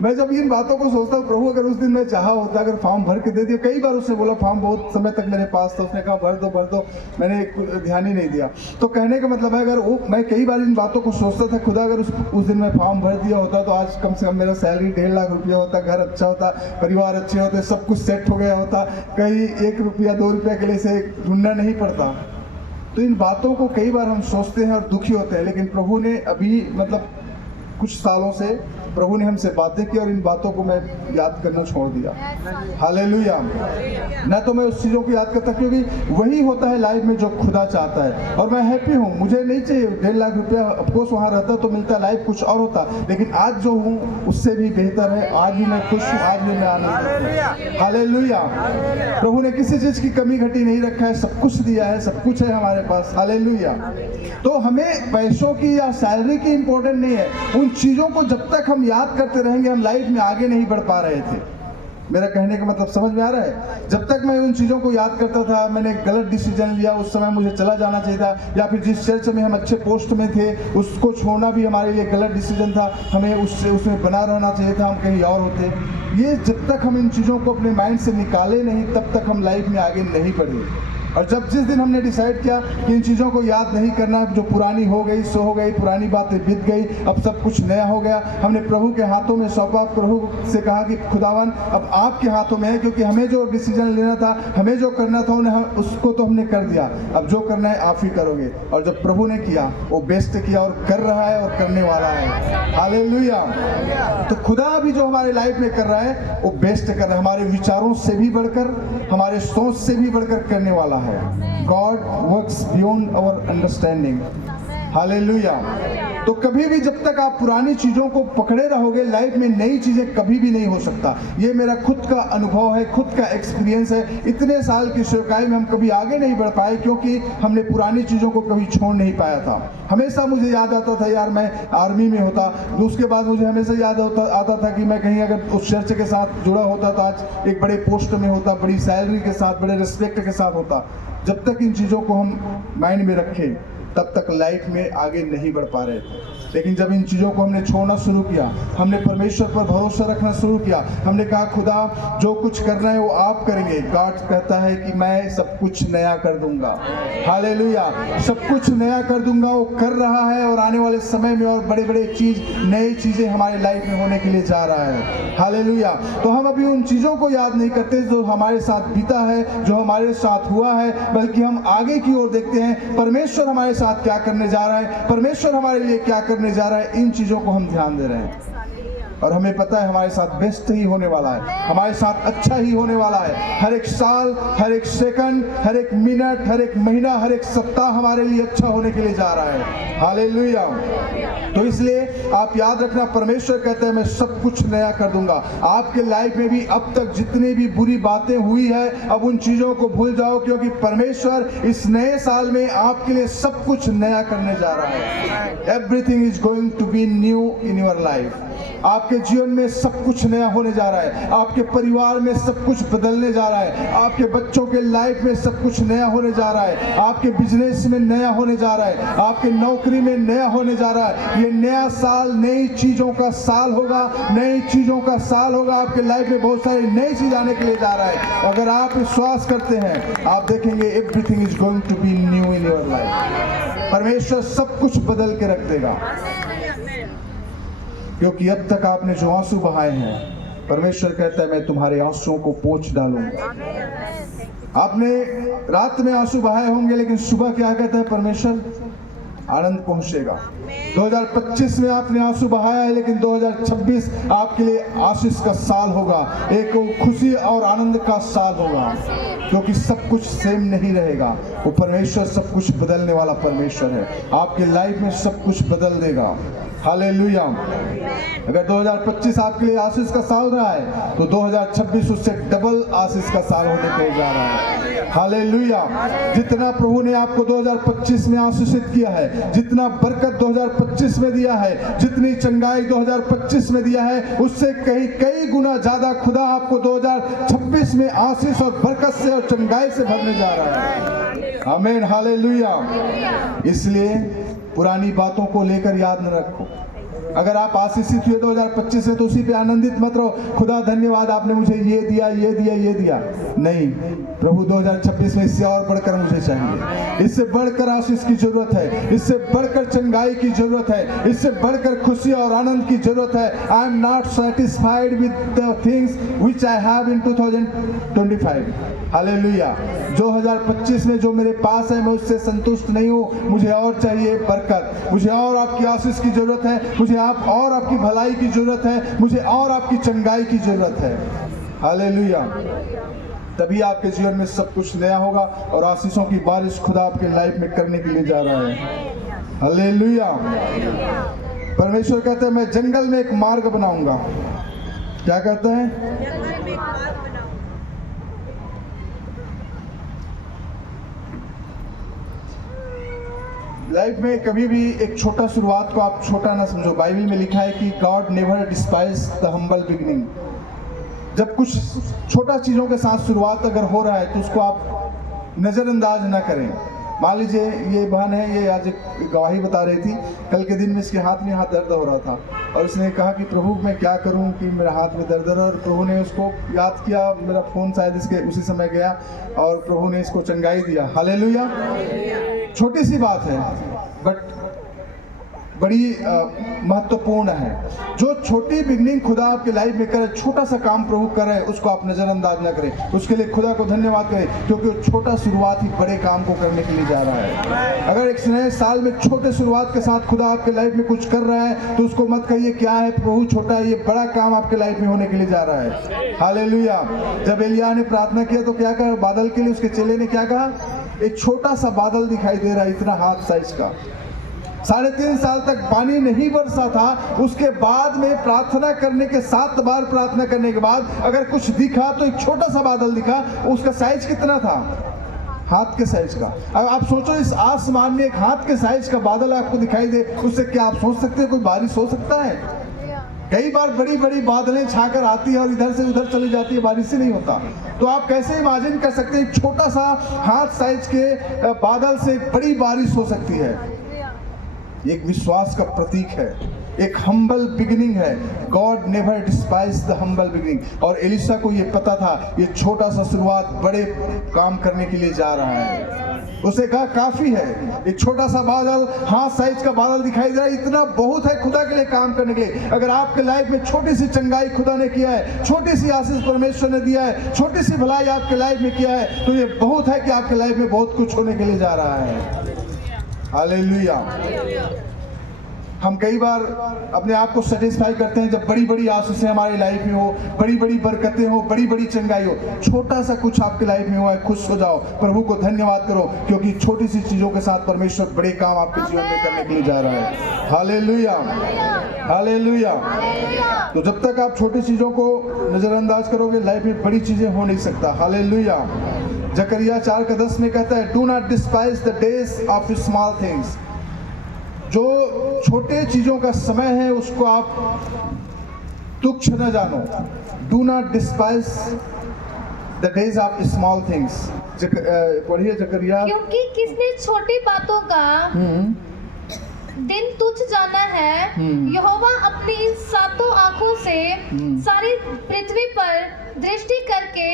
मैं जब इन बातों को सोचता हूँ, प्रभु अगर उस दिन मैं चाहा होता, अगर फॉर्म भर के दे दिया। कई बार उससे बोला, फॉर्म बहुत समय तक मेरे पास था, उसने कहा भर दो, मैंने ध्यान ही नहीं दिया। तो कहने का मतलब है, अगर वो, मैं कई बार इन बातों को सोचता था, खुदा अगर उस दिन मैं फॉर्म भर दिया होता तो आज कम से कम मेरा सैलरी 1.5 लाख रुपया होता, घर अच्छा होता, परिवार अच्छे होते, सब कुछ सेट हो गया होता, कहीं 1 रुपया 2 रुपया के लिए से ढूंढना नहीं पड़ता। तो इन बातों को कई बार हम सोचते हैं और दुखी होते हैं, लेकिन प्रभु ने अभी मतलब कुछ सालों से प्रभु ने हमसे बातें की और इन बातों को मैं याद करना छोड़ दिया। हालेलुया। न तो मैं उस चीज़ों को याद करता, क्योंकि वही होता है लाइफ में जो खुदा चाहता है। और मैं हैप्पी हूँ, मुझे नहीं चाहिए 1.5 लाख रुपया, ऑफकोर्स वहाँ रहता तो मिलता, लाइफ कुछ और होता, लेकिन आज जो हूँ उससे भी बेहतर है। आज भी मैं खुश हूँ, आज भी मैं आनंद। हालेलुया। प्रभु ने किसी चीज़ की कमी घटी नहीं रखा है, सब कुछ दिया है, सब कुछ है हमारे पास। हालेलुया। तो हमें पैसों की या सैलरी की इम्पोर्टेंट नहीं है। उन चीज़ों को जब तक हम याद करते रहेंगे, हम लाइफ में आगे नहीं बढ़ पा रहे थे। मेरा कहने का मतलब समझ में आ रहा है? जब तक मैं उन चीज़ों को याद करता था, मैंने गलत डिसीजन लिया, उस समय मुझे चला जाना चाहिए था, या फिर जिस चर्च में हम अच्छे पोस्ट में थे उसको छोड़ना भी हमारे लिए गलत डिसीजन था, हमें उसमें बना रहना चाहिए था, हम कहीं और होते। ये जब तक हम इन चीज़ों को अपने माइंड से निकाले नहीं, तब तक हम लाइफ में आगे नहीं बढ़े। और जिस दिन हमने डिसाइड किया कि इन चीज़ों को याद नहीं करना, जो पुरानी हो गई सो हो गई, पुरानी बातें बीत गई, अब सब कुछ नया हो गया, हमने प्रभु के हाथों में सौंपा। प्रभु से कहा कि खुदावन अब आपके हाथों में है, क्योंकि हमें जो डिसीजन लेना था, हमें जो करना था, उसको तो हमने कर दिया, अब जो करना है आप ही करोगे। और जब प्रभु ने किया वो बेस्ट किया, और कर रहा है और करने वाला है। हालेलुया। तो खुदा भी जो हमारे लाइफ में कर रहा है वो बेस्ट कर रहा है, हमारे विचारों से भी बढ़कर, हमारे सोच से भी बढ़कर करने वाला है। God works beyond our understanding. Hallelujah. तो कभी भी जब तक आप पुरानी चीज़ों को पकड़े रहोगे, लाइफ में नई चीज़ें कभी भी नहीं हो सकता। ये मेरा खुद का अनुभव है, खुद का एक्सपीरियंस है। इतने साल की सेवकाई में हम कभी आगे नहीं बढ़ पाए, क्योंकि हमने पुरानी चीज़ों को कभी छोड़ नहीं पाया था। हमेशा मुझे याद आता था, यार मैं आर्मी में होता, उसके बाद मुझे हमेशा याद आता था कि मैं कहीं अगर उस चर्च के साथ जुड़ा होता तो आज एक बड़े पोस्ट में होता, बड़ी सैलरी के साथ, बड़े रिस्पेक्ट के साथ होता। जब तक इन चीज़ों को हम माइंड में रखें, तब तक लाइफ में आगे नहीं बढ़ पा रहे थे। लेकिन जब इन चीज़ों को हमने छोड़ना शुरू किया, हमने परमेश्वर पर भरोसा रखना शुरू किया, हमने कहा खुदा जो कुछ करना है वो आप करेंगे। गॉड कहता है कि मैं सब कुछ नया कर दूंगा। हालेलुया। सब कुछ नया कर दूंगा, वो कर रहा है, और आने वाले समय में और बड़े बड़े नई चीज़ें हमारे लाइफ में होने के लिए जा रहा है। हालेलुया। तो हम अभी उन चीज़ों को याद नहीं करते जो हमारे साथ बीता है, जो हमारे साथ हुआ है, बल्कि हम आगे की ओर देखते हैं, परमेश्वर हमारे साथ क्या करने जा रहा है, परमेश्वर हमारे लिए क्या करने जा रहा है। इन चीज़ों को हम ध्यान दे रहे हैं, और हमें पता है हमारे साथ बेस्ट ही होने वाला है, हमारे साथ अच्छा ही होने वाला है। हर एक साल, हर एक सेकंड, हर एक मिनट, हर एक महीना, हर एक सप्ताह हमारे लिए अच्छा होने के लिए जा रहा है। हालेलुया। तो इसलिए आप याद रखना, परमेश्वर कहते हैं मैं सब कुछ नया कर दूंगा। आपके लाइफ में भी अब तक जितनी भी बुरी बातें हुई है, अब उन चीज़ों को भूल जाओ, क्योंकि परमेश्वर इस नए साल में आपके लिए सब कुछ नया करने जा रहा है। Everything is going to be new in your life. आपके जीवन में सब कुछ नया होने जा रहा है, आपके परिवार में सब कुछ बदलने जा रहा है, आपके बच्चों के लाइफ में सब कुछ नया होने जा रहा है, आपके बिजनेस में नया होने जा रहा है, आपके नौकरी में नया होने जा रहा है। ये नया साल नई चीज़ों का साल होगा, नई चीज़ों का साल होगा। आपके लाइफ में बहुत सारी नई चीज़ आने के लिए जा रहा है। अगर आप विश्वास करते हैं, आप देखेंगे everything is going to be new in your life. परमेश्वर सब कुछ बदल के रख देगा, क्योंकि अब तक आपने जो आंसू बहाए हैं, परमेश्वर कहता है मैं तुम्हारे आंसुओं को पोंछ डालूंगा। आपने रात में आंसू बहाए होंगे, लेकिन सुबह क्या कहता है परमेश्वर? आनंद पहुंचेगा। 2025 में आपने आंसू बहाया है, लेकिन 2026 आपके लिए आशीष का साल होगा, एक खुशी और आनंद का साल होगा, क्योंकि सब कुछ सेम नहीं रहेगा। वो परमेश्वर सब कुछ बदलने वाला परमेश्वर है, आपके लाइफ में सब कुछ बदल देगा। हालेलुया। अगर 2025 आपके लिए आशीष का साल रहा है, तो 2026 उससे डबल आशीष का साल होने के लिए जा रहा है। हालेलुया। जितना प्रभु ने आपको 2025 में आशीषित किया है, जितना बरकत 2025 में दिया है, जितनी चंगाई 2025 में दिया है, उससे कई गुना ज्यादा खुदा आपको 2026 में आशीष और बरकत से और चंगाई से भरने जा रहा है। आमीन। हालेलुया। इसलिए पुरानी बातों को लेकर याद न रखो। अगर आप आशीषित हुए 2025 में, तो उसी पे आनंदित मत रहो, खुदा धन्यवाद आपने मुझे ये दिया, ये दिया, ये दिया। नहीं, प्रभु 2026 में इससे और बढ़कर मुझे चाहिए, इससे बढ़कर आशीष की जरूरत है, इससे बढ़कर चंगाई की जरूरत है, इससे बढ़कर खुशी और आनंद की जरूरत है। I am not satisfied with the things which I have in 2025। Hallelujah. 2025 में जो मेरे पास है, मैं उससे संतुष्ट नहीं हूँ, मुझे और चाहिए बरकत, मुझे और आपकी आशीष की जरूरत है, मुझे मुझे आप और आपकी भलाई की जरूरत है, मुझे और आपकी चंगाई की जरूरत है। हालेलुया। तभी आपके जीवन में सब कुछ नया होगा और आशीषों की बारिश खुदा आपके लाइफ में करने के लिए जा रहा है। हालेलुया। परमेश्वर कहते हैं मैं जंगल में एक मार्ग बनाऊंगा। क्या कहते हैं? लाइफ में कभी भी एक छोटा शुरुआत को आप छोटा ना समझो। बाइबल में लिखा है कि God never despise the humble beginning. जब कुछ छोटा चीज़ों के साथ शुरुआत अगर हो रहा है तो उसको आप नज़रअंदाज ना करें। मान लीजिए ये बहन है, ये आज एक गवाही बता रही थी, कल के दिन में इसके हाथ में दर्द हो रहा था और उसने कहा कि प्रभु मैं क्या करूं कि मेरा हाथ में दर्द है, और प्रभु ने उसको याद किया, मेरा फ़ोन शायद इसके उसी समय गया और प्रभु ने इसको चंगाई दिया। हालेलुया। छोटी सी बात है बट बड़ी महत्वपूर्ण है। जो छोटी बिगनिंग खुदा आपके लाइफ में करे, छोटा सा काम प्रभु करे, उसको आप नज़रअंदाज ना करें। उसके लिए खुदा को धन्यवाद करें क्योंकि वो छोटा शुरुआत ही बड़े काम को करने के लिए जा रहा है। अगर एक नए साल में छोटे शुरुआत के साथ खुदा आपके लाइफ में कुछ कर रहा है तो उसको मत कहिए क्या है प्रभु छोटा है, ये बड़ा काम आपके लाइफ में होने के लिए जा रहा है। हालेलुया। जब एलिय्याह ने प्रार्थना किया तो क्या कहा बादल के लिए? उसके चेले ने क्या कहा? एक छोटा सा बादल दिखाई दे रहा है, इतना हाथ साइज का, 3.5 साल तक पानी नहीं बरसा था। उसके बाद में प्रार्थना करने के 7 बार प्रार्थना करने के बाद अगर कुछ दिखा तो एक छोटा सा बादल दिखा। उसका साइज कितना था? हाथ के साइज का। अब आप सोचो इस आसमान में एक हाथ के साइज का बादल आपको दिखाई दे, उससे क्या आप सोच सकते हैं कोई बारिश हो सकता है? कई बार बड़ी बड़ी बादलें छाकर आती है और इधर से उधर चली जाती है, बारिश ही नहीं होता। तो आप कैसे इमेजिन कर सकते हैं एक छोटा सा हाथ साइज के बादल से बड़ी बारिश हो सकती है? एक विश्वास का प्रतीक है, एक हम्बल बिगिनिंग है। God never despise the humble beginning. और एलिशा को ये पता था ये छोटा सा शुरुआत बड़े काम करने के लिए जा रहा है। उसे कहा काफी है, एक छोटा सा बादल, हाथ साइज का बादल दिखाई दे रहा है, इतना बहुत है खुदा के लिए काम करने के लिए। अगर आपके लाइफ में छोटी सी चंगाई खुदा ने किया है, छोटी सी आशीष परमेश्वर ने दिया है, छोटी सी भलाई आपके लाइफ में किया है, तो ये बहुत है कि आपके लाइफ में बहुत कुछ होने के लिए जा रहा है। हालेलुया। हम कई बार अपने आप को सेटिस्फाई करते हैं जब बड़ी बड़ी आशीषें हमारी लाइफ में हो, बड़ी बड़ी बरकतें हो, बड़ी बड़ी चंगाई हो। छोटा सा कुछ आपके लाइफ में हुआ है, खुश हो जाओ, प्रभु को धन्यवाद करो क्योंकि छोटी सी चीजों के साथ परमेश्वर बड़े काम आपके जीवन में करने के लिए जा रहा है। हालेलुया। हालेलुया। तो जब तक आप छोटी चीजों को नजरअंदाज करोगे लाइफ में बड़ी चीजें हो नहीं सकता। हालेलुया। जकरिया 4:10 में कहता है do not despise the days of small things. जो छोटे चीजों का समय है उसको आप तुच्छ न जानो। Do not despise the days of small things. पढ़िए जकरिया। क्योंकि किसने छोटी बातों का दिन तुच्छ जाना है, यहोवा अपनी इन 7 आंखों से सारी पृथ्वी पर दृष्टि करके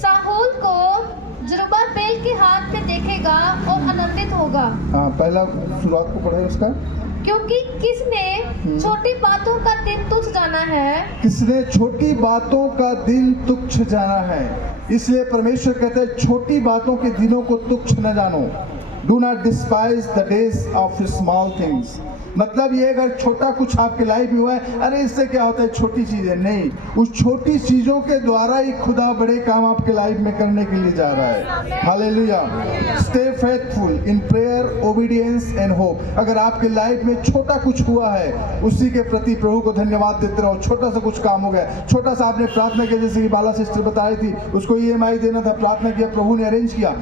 साहुल को जरुब्बाबेल के हाथ में देखेगा और आनंदित होगा। हाँ, पहला शुरुआत को पढ़े उसका। क्योंकि किसने छोटी बातों का दिन तुच्छ जाना है, किसने छोटी बातों का दिन तुच्छ जाना है। इसलिए परमेश्वर कहते हैं छोटी बातों के दिनों को तुच्छ न जानो। Do not despise the days of small things. मतलब ये अगर छोटा कुछ आपके लाइफ में हुआ है, अरे इससे क्या होता है छोटी चीजें, नहीं, उस छोटी चीजों के द्वारा ही खुदा बड़े काम आपके लाइफ में करने के लिए जा रहा है। Hallelujah. Stay faithful in prayer, obedience and hope. अगर आपके लाइफ में छोटा कुछ हुआ है उसी के प्रति प्रभु को धन्यवाद देते रहो। छोटा सा कुछ काम हो गया, छोटा सा आपने प्रार्थना किया, जैसे कि बाला सिस्टर बताई थी, उसको EMI देना था, प्रार्थना किया, प्रभु ने अरेंज किया।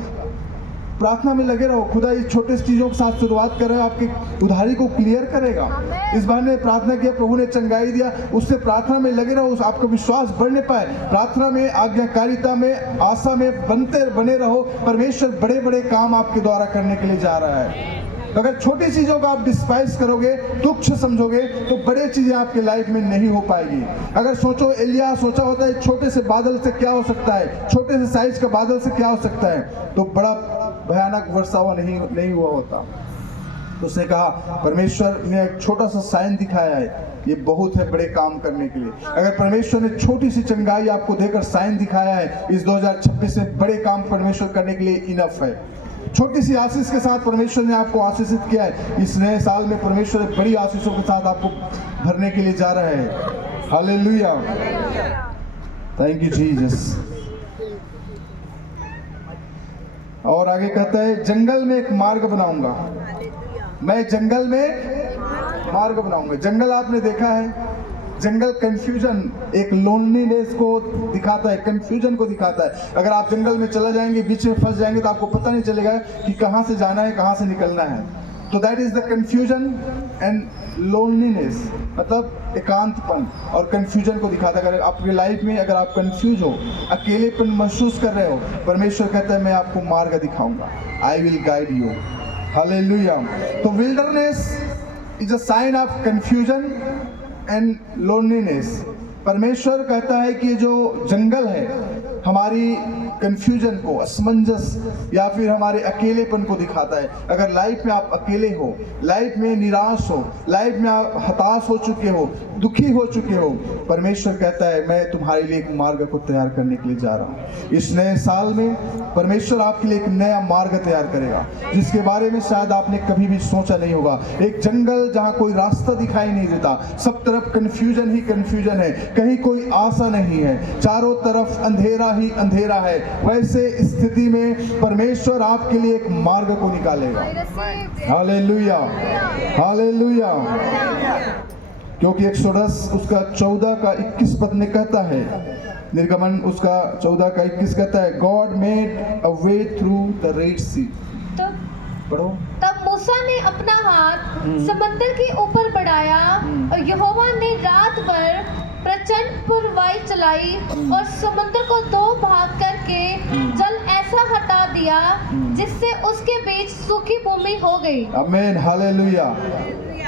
प्रार्थना में लगे रहो। खुदा इस छोटे चीजों के साथ शुरुआत कर रहे हो, आपकी उधारी को क्लियर करेगा। इस बार ने प्रार्थना किया, प्रभु ने चंगाई दिया, उससे प्रार्थना में लगे रहो, उस आपका विश्वास बढ़ने पाए। प्रार्थना में, आज्ञाकारिता में, आशा में बने रहो। परमेश्वर बड़े बड़े काम आपके द्वारा करने के लिए जा रहा है। अगर छोटी चीजों को आप डिस्पाइज करोगे, तुच्छ समझोगे, तो बड़े चीजें आपके लाइफ में नहीं हो पाएगी। अगर सोचो एलिय्याह सोचा होता है छोटे से बादल से क्या हो सकता है, छोटे से साइज का बादल से क्या हो सकता है, तो बड़ा भयानक वर्षा हुआ नहीं हुआ होता। तो उसने कहा परमेश्वर ने एक छोटा सा साइन दिखाया है, ये बहुत है बड़े काम करने के लिए। अगर परमेश्वर ने छोटी सी चंगाई आपको देकर साइन दिखाया है, इस 2026 में बड़े काम परमेश्वर करने के लिए इनफ है। छोटी सी आशीष के साथ परमेश्वर ने आपको आशीषित किया है। इस नए साल में परमेश्वर एक बड़ी आशीषों के साथ आपको भरने के लिए जा रहा है। Hallelujah, thank you Jesus. और आगे कहता है, जंगल में एक मार्ग बनाऊंगा, मैं जंगल में मार्ग बनाऊंगा। जंगल आपने देखा है, जंगल कंफ्यूजन, एक लोनलीनेस को दिखाता है, कंफ्यूजन को दिखाता है। अगर आप जंगल में चला जाएंगे, बीच में फंस जाएंगे, तो आपको पता नहीं चलेगा कि कहाँ से जाना है, कहाँ से निकलना है। तो that is the confusion and loneliness, मतलब एकांतपन और कंफ्यूजन को दिखाता है। अगर आपकी लाइफ में अगर आप कंफ्यूज हो, अकेलेपन महसूस कर रहे हो, परमेश्वर कहता है मैं आपको मार्ग दिखाऊंगा, I will guide you. Hallelujah. तो wilderness is a sign of confusion and loneliness. परमेश्वर कहता है कि जो जंगल है हमारी कंफ्यूजन को, असमंजस या फिर हमारे अकेलेपन को दिखाता है। अगर लाइफ में आप अकेले हो, लाइफ में निराश हो, लाइफ में आप हताश हो चुके हो, दुखी हो चुके हो, परमेश्वर कहता है मैं तुम्हारे लिए एक मार्ग को तैयार करने के लिए जा रहा हूँ। इस नए साल में परमेश्वर आपके लिए एक नया मार्ग तैयार करेगा, जिसके बारे में शायद आपने कभी भी सोचा नहीं होगा। एक जंगल जहाँ कोई रास्ता दिखाई नहीं देता, सब तरफ कंफ्यूजन ही कंफ्यूजन है, कहीं कोई आशा नहीं है, चारों तरफ अंधेरा ही अंधेरा है, वैसे स्थिति में परमेश्वर आपके लिए एक मार्ग को निकालेगा। Hallelujah, hallelujah. क्योंकि एक्सोडस उसका 14 का 21 पद में कहता है, निर्गमन उसका 14 का 21 कहता है, God made a way through the Red Sea. पढ़ो। तब मूसा ने अपना हाथ समंदर के ऊपर बढ़ाया और यहोवा ने रात भर प्रचंड पुरवाई चलाई और समुद्र को दो भाग करके जल ऐसा हटा दिया जिससे उसके बीच सूखी भूमि हो गई। आमीन, hallelujah.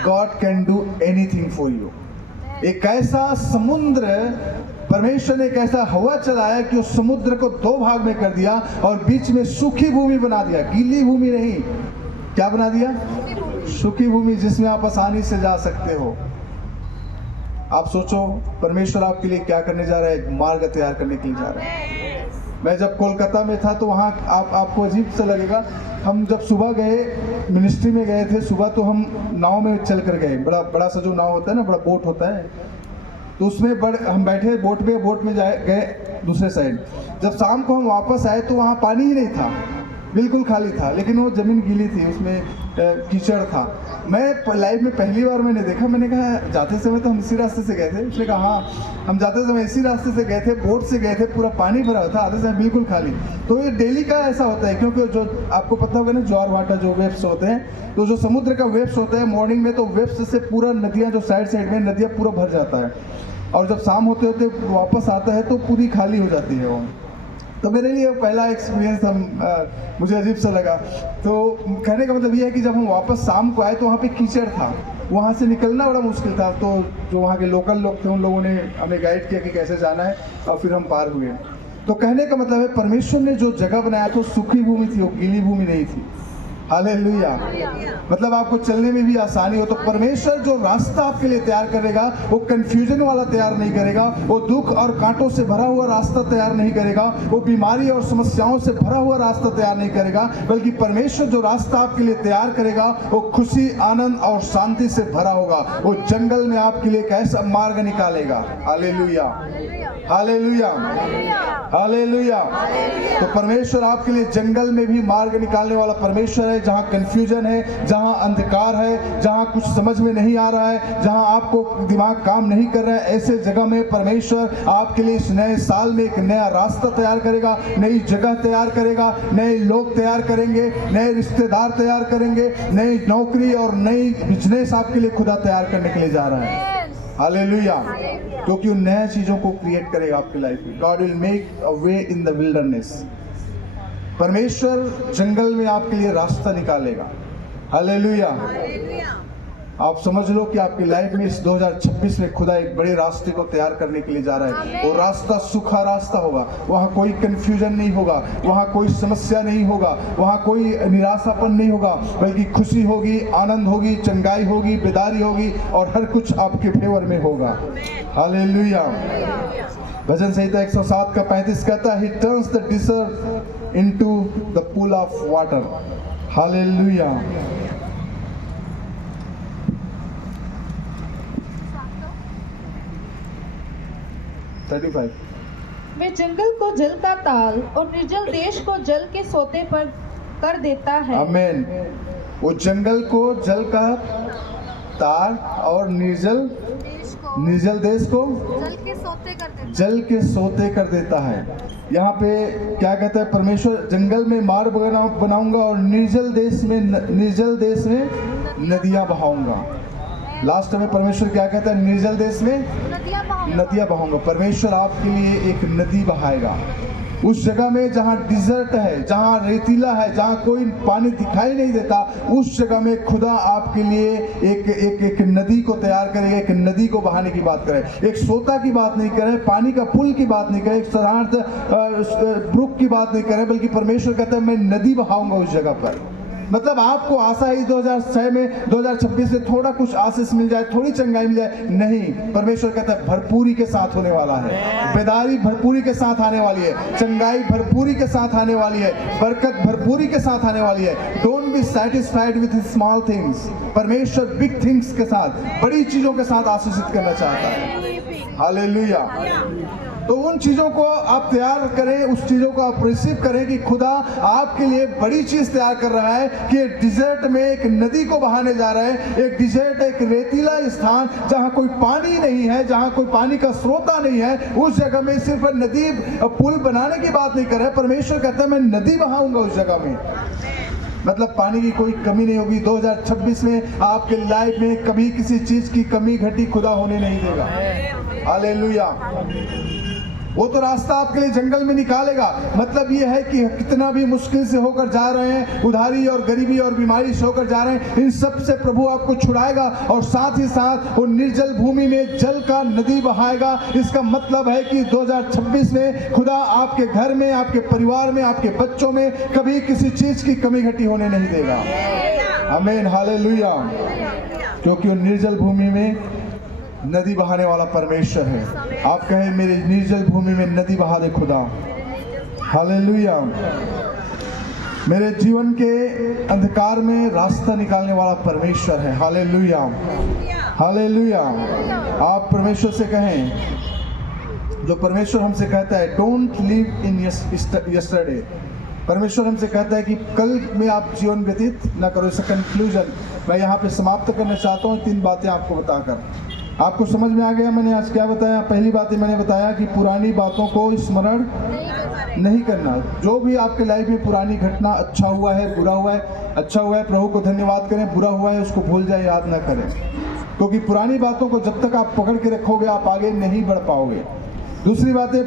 God can do anything for you. एक ऐसा समुद्र, परमेश्वर ने एक ऐसा हवा चलाया कि उस समुद्र को दो भाग में कर दिया और बीच में सूखी भूमि बना दिया। गीली भूमि नहीं, क्या बना दिया? सूखी भूमि, जिसमें आप आसानी से जा सकते हो। आप सोचो परमेश्वर आपके लिए क्या करने जा रहा है, एक मार्ग तैयार करने के लिए जा रहा है। मैं जब कोलकाता में था तो वहाँ आपको अजीब सा लगेगा, हम जब सुबह गए, मिनिस्ट्री में गए थे सुबह, तो हम नाव में चल कर गए। बड़ा सा जो नाव होता है ना, बड़ा बोट होता है, तो उसमें हम बैठे बोट में गए दूसरे साइड। जब शाम को हम वापस आए तो वहाँ पानी ही नहीं था, बिल्कुल खाली था, लेकिन वो ज़मीन गीली थी, उसमें कीचड़ था। मैं लाइफ में पहली बार मैंने देखा। मैंने कहा जाते समय तो हम इसी रास्ते से गए थे। उसने कहा हाँ, हम जाते समय इसी रास्ते से गए थे, बोट से गए थे, पूरा पानी भरा हुआ था, आधे समय बिल्कुल खाली। तो ये डेली का ऐसा होता है, क्योंकि जो आपको पता होगा ना, ज्वार भाटा जो वेव्स होते हैं, तो जो समुद्र का वेव्स होता है मॉर्निंग में, तो वेव्स से पूरा नदियाँ, जो साइड में नदियाँ पूरा भर जाता है, और जब शाम होते होते वापस आता है तो पूरी खाली हो जाती है वो। तो मेरे लिए पहला एक्सपीरियंस मुझे अजीब सा लगा। तो कहने का मतलब ये है कि जब हम वापस शाम को आए तो वहाँ पे कीचड़ था, वहाँ से निकलना बड़ा मुश्किल था। तो जो वहाँ के लोकल लोग थे, उन लोगों ने हमें गाइड किया कि कैसे जाना है, और फिर हम पार हुए। तो कहने का मतलब है परमेश्वर ने जो जगह बनाया तो सूखी भूमि थी, वो गीली भूमि नहीं थी। हालेलुया। मतलब आपको चलने में भी आसानी हो। तो परमेश्वर जो रास्ता आपके लिए तैयार करेगा वो कंफ्यूजन वाला तैयार नहीं करेगा, वो दुख और कांटों से भरा हुआ रास्ता तैयार नहीं करेगा, वो बीमारी और समस्याओं से भरा हुआ रास्ता तैयार नहीं करेगा, बल्कि परमेश्वर जो रास्ता आपके लिए तैयार करेगा वो खुशी, आनंद और शांति से भरा होगा। वो जंगल में आपके लिए एक ऐसा मार्ग निकालेगा। Hallelujah, hallelujah, hallelujah. तो परमेश्वर आपके लिए जंगल में भी मार्ग निकालने वाला परमेश्वर है। जहाँ कंफ्यूजन है, जहाँ अंधकार है, जहाँ कुछ समझ में नहीं आ रहा है, जहाँ आपको दिमाग काम नहीं कर रहा है, ऐसे जगह में परमेश्वर आपके लिए इस नए साल में एक नया रास्ता तैयार करेगा, नई जगह तैयार करेगा, नए लोग तैयार करेंगे, नए रिश्तेदार तैयार करेंगे, नई नौकरी और नई बिजनेस आपके लिए खुदा तैयार करने के लिए जा रहा है। हालेलुया। क्योंकि वो नए चीजों को क्रिएट करेगा आपकी लाइफ में। God will make a way in the wilderness. परमेश्वर जंगल में आपके लिए रास्ता निकालेगा। हालेलुया। आप समझ लो कि आपकी लाइफ में इस 2026 में खुदा एक बड़े रास्ते को तैयार करने के लिए जा रहा है। वो रास्ता सूखा रास्ता होगा, वहाँ कोई कंफ्यूजन नहीं होगा, वहाँ कोई समस्या नहीं होगा, वहाँ कोई निराशापन नहीं होगा, बल्कि खुशी होगी, आनंद होगी, चंगाई होगी, बेदारी होगी, और हर कुछ आपके फेवर में होगा। हालेलुया। भजन संहिता 107 का 35 कहता है, He turns the desert into the pool of water. Hallelujah. मैं जंगल को जल का ताल और निर्जल देश को जल के सोते पर कर देता है। आमीन। वो जंगल को जल का तार और निर्जल देश को जल के सोते कर देता है। यहाँ पे क्या कहता है परमेश्वर, जंगल में मार्ग बनाऊंगा और निर्जल देश में नदियां बहाऊंगा। लास्ट में परमेश्वर क्या कहता है, निर्जल देश में नदियां बहाऊंगा। परमेश्वर आपके लिए एक नदी बहाएगा उस जगह में जहाँ डिजर्ट है, जहाँ रेतीला है, जहाँ कोई पानी दिखाई नहीं देता, उस जगह में खुदा आपके लिए एक नदी को तैयार करेगा। एक नदी को बहाने की बात करे, एक सोता की बात नहीं करे, पानी का पुल की बात नहीं करे, एक साधारण ब्रुक की बात नहीं करे, बल्कि परमेश्वर कहता है मैं नदी बहाऊंगा उस जगह पर। मतलब आपको आशा है 2006 में 2026 में थोड़ा कुछ आशीष मिल जाए, थोड़ी चंगाई मिल जाए, नहीं। परमेश्वर कहता है भरपूरी के साथ होने वाला है, बेदारी भरपूरी के साथ आने वाली है, चंगाई भरपूरी के साथ आने वाली है, बरकत भरपूरी के साथ आने वाली है। Don't be satisfied with small things. परमेश्वर बिग थिंग्स के साथ, बड़ी चीजों के साथ आशीषित करना चाहता है। हालेलुया। तो उन चीजों को आप तैयार करें, उस चीजों को आप रिसीव करें कि खुदा आपके लिए बड़ी चीज तैयार कर रहा है, कि एक डिजर्ट में एक नदी को बहाने जा रहा है। एक डिजर्ट, एक रेतीला स्थान जहां कोई पानी नहीं है, जहां कोई पानी का स्रोता नहीं है, उस जगह में सिर्फ नदी पुल बनाने की बात नहीं कर रहा है। परमेश्वर कहता है मैं नदी बहाऊंगा उस जगह में। मतलब पानी की कोई कमी नहीं होगी। 2026 में आपके लाइफ में कभी किसी चीज की कमी घटी खुदा होने नहीं देगा। हालेलुया। वो तो रास्ता आपके लिए जंगल में निकालेगा। मतलब ये है कि कितना भी मुश्किल से होकर जा रहे हैं, उधारी और गरीबी और बीमारी से होकर जा रहे हैं, इन सब से प्रभु आपको छुड़ाएगा और साथ ही साथ वो निर्जल भूमि में जल का नदी बहाएगा। इसका मतलब है कि 2026 में खुदा आपके घर में, आपके परिवार में, आपके बच्चों में कभी किसी चीज की कमी घटी होने नहीं देगा। आमीन। हालेलुया। क्योंकि वो निर्जल भूमि में नदी बहाने वाला परमेश्वर है। आप कहें मेरे निर्जल भूमि में नदी बहा दे खुदा। हालेलुया। मेरे जीवन के अंधकार में रास्ता निकालने वाला परमेश्वर है। हालेलुया। हालेलुया। आप परमेश्वर से कहें, जो परमेश्वर हमसे कहता है डोंट लिव इन यस्टरडे। परमेश्वर हमसे कहता है कि कल में आप जीवन व्यतीत न करो। इसका कंक्लूजन मैं यहाँ पे समाप्त करना चाहता हूँ 3 बातें आपको बताकर। आपको समझ में आ गया मैंने आज क्या बताया? पहली बात मैंने बताया कि पुरानी बातों को स्मरण नहीं करना। जो भी आपके लाइफ में पुरानी घटना, अच्छा हुआ है, बुरा हुआ है, अच्छा हुआ है प्रभु को धन्यवाद करें, बुरा हुआ है उसको भूल जाए, याद ना करें। क्योंकि पुरानी बातों को जब तक आप पकड़ के रखोगे आप आगे नहीं बढ़ पाओगे। दूसरी बात है,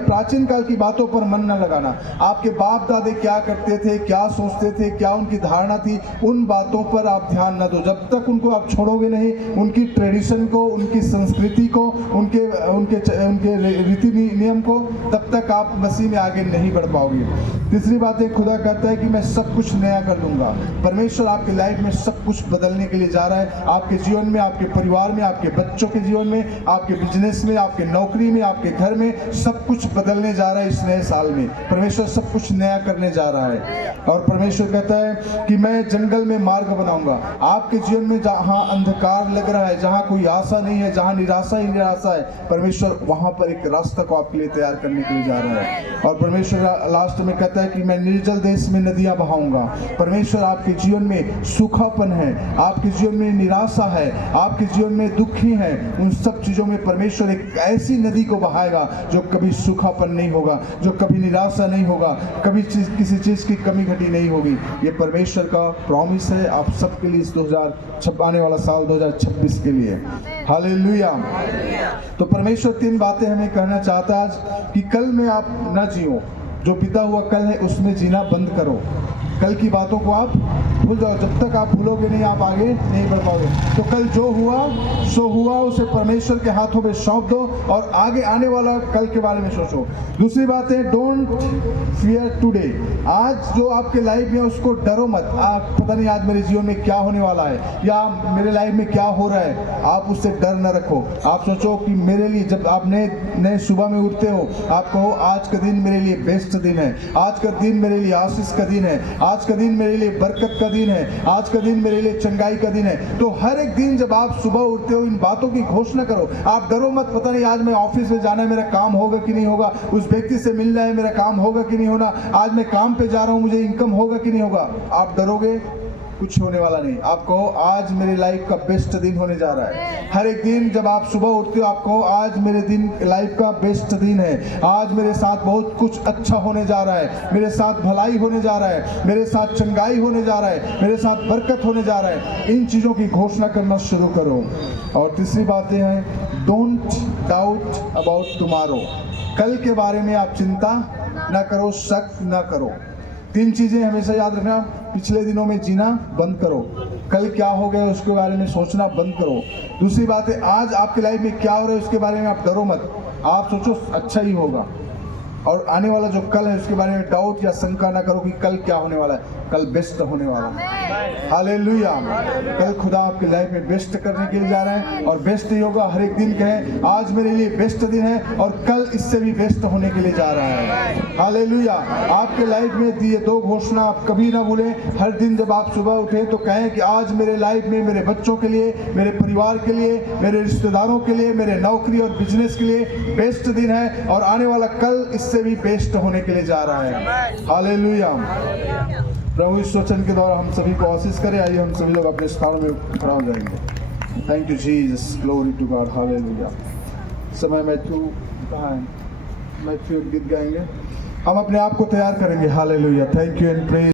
प्राचीन काल की बातों पर मन न लगाना। आपके बाप दादे क्या करते थे, क्या सोचते थे, क्या उनकी धारणा थी, उन बातों पर आप ध्यान न दो। जब तक उनको आप छोड़ोगे नहीं, उनकी ट्रेडिशन को, उनकी संस्कृति को, उनके रीति नियम को, तब तक आप मसीह में आगे नहीं बढ़ पाओगे। तीसरी बात है, खुदा कहता है कि मैं सब कुछ नया कर दूंगा। परमेश्वर आपके लाइफ में सब कुछ बदलने के लिए जा रहा है। आपके जीवन में, आपके परिवार में, आपके बच्चों के जीवन में, आपके बिजनेस में, आपके नौकरी में, आपके घर में सब कुछ बदलने जा रहा है। इस नए साल में परमेश्वर सब कुछ नया करने जा रहा है। और परमेश्वर कहता है कि मैं जंगल में मार्ग बनाऊंगा। आपके जीवन में जहां अंधकार लग रहा है, जहां कोई आशा नहीं है, जहां निराशा ही निराशा है, परमेश्वर वहां पर एक रास्ता को आपके लिए तैयार करने के लिए जा रहा है। और परमेश्वर लास्ट में कहता है कि मैं निर्जल देश में नदियां बहाऊंगा। परमेश्वर आपके जीवन में सूखापन है, आपके जीवन में निराशा है, आपके जीवन में दुखी है, उन सब चीजों में परमेश्वर एक ऐसी नदी को बहाएगा जो कभी सूखापन नहीं होगा, जो कभी निराशा नहीं होगा, कभी किसी चीज की कमी घटी नहीं होगी। ये परमेश्वर का प्रॉमिस है आप सबके लिए इस आने वाला साल 2026 के लिए। हालेलुया। तो परमेश्वर 3 बातें हमें कहना चाहता है आज कि कल में आप न जियो, जो बीता हुआ कल है उसमें जीना बंद करो। कल की बातों को आप भूल जाओ। जब तक आप भूलोगे नहीं, आप आगे नहीं बढ़ पाओगे। तो कल जो हुआ सो हुआ, उसे परमेश्वर के हाथों में सौंप दो और आगे आने वाला कल के बारे में सोचो। दूसरी बात है, डोंट फियर टुडे। आज जो आपके लाइफ में उसको डरो मत। आप पता नहीं आज मेरे जीवन में क्या होने वाला है या मेरे लाइफ में क्या हो रहा है, आप उससे डर न रखो। आप सोचो कि मेरे लिए, जब आप नए सुबह में उठते हो, आप कहो आज का दिन मेरे लिए बेस्ट दिन है, आज का दिन मेरे लिए आशीष का दिन है, आज का दिन मेरे लिए बरकत का दिन है, आज का दिन मेरे लिए चंगाई का दिन है। तो हर एक दिन जब आप सुबह उठते हो, इन बातों की घोषणा करो। आप डरो मत, पता नहीं आज मैं ऑफिस में जाना है, मेरा काम होगा कि नहीं होगा, उस व्यक्ति से मिलना है, मेरा काम होगा कि नहीं होना, आज मैं काम पे जा रहा हूँ, मुझे इनकम होगा कि नहीं होगा। आप डरोगे, कुछ होने वाला नहीं। आप कहो आज मेरे लाइफ का बेस्ट दिन होने जा रहा है। हर एक दिन जब आप सुबह उठते हो, आप कहो आज मेरे दिन लाइफ का बेस्ट दिन है, आज मेरे साथ बहुत कुछ अच्छा होने जा रहा है, मेरे साथ भलाई होने जा रहा है, मेरे साथ चंगाई होने जा रहा है, मेरे साथ बरकत होने जा रहा है। इन चीज़ों की घोषणा करना शुरू करो। और तीसरी बात यह है, डोंट डाउट अबाउट टुमारो। कल के बारे में आप चिंता ना करो, शक ना करो। 3 चीज़ें हमेशा याद रखना। पिछले दिनों में जीना बंद करो, कल क्या हो गया उसके बारे में सोचना बंद करो। दूसरी बात है, आज आपकी लाइफ में क्या हो रहा है उसके बारे में आप डरो मत, आप सोचो अच्छा ही होगा। और आने वाला जो कल है उसके बारे में डाउट या शंका ना करो कि कल क्या होने वाला है, कल बेस्ट होने वाला है। हालेलुया। कल खुदा आपकी लाइफ में बेस्ट करने के लिए जा रहा है और बेस्ट ही होगा। हर एक दिन कहें आज मेरे लिए बेस्ट दिन है और कल इससे भी बेस्ट होने के लिए जा रहा है। हालेलुया। आपके लाइफ में दिए 2 घोषणा आप कभी ना भूलें। हर दिन जब आप सुबह उठें तो कहें कि आज मेरे लाइफ में, मेरे बच्चों के लिए, मेरे परिवार के लिए, मेरे रिश्तेदारों के लिए, मेरे नौकरी और बिजनेस के लिए बेस्ट दिन है और आने वाला कल इससे भी बेस्ट होने के लिए जा रहा है। हालेलुया। प्रभु इस वचन के द्वारा हम सभी को आशीष करे। आइए हम सभी लोग अपने स्थानों में खड़ा हो जाएंगे। Thank you Jesus, glory to God. Hallelujah. समय मैथ्यू कहाँ है? मैथ्यू गीत गाएंगे, हम अपने आप को तैयार करेंगे। Hallelujah. Thank you and praise.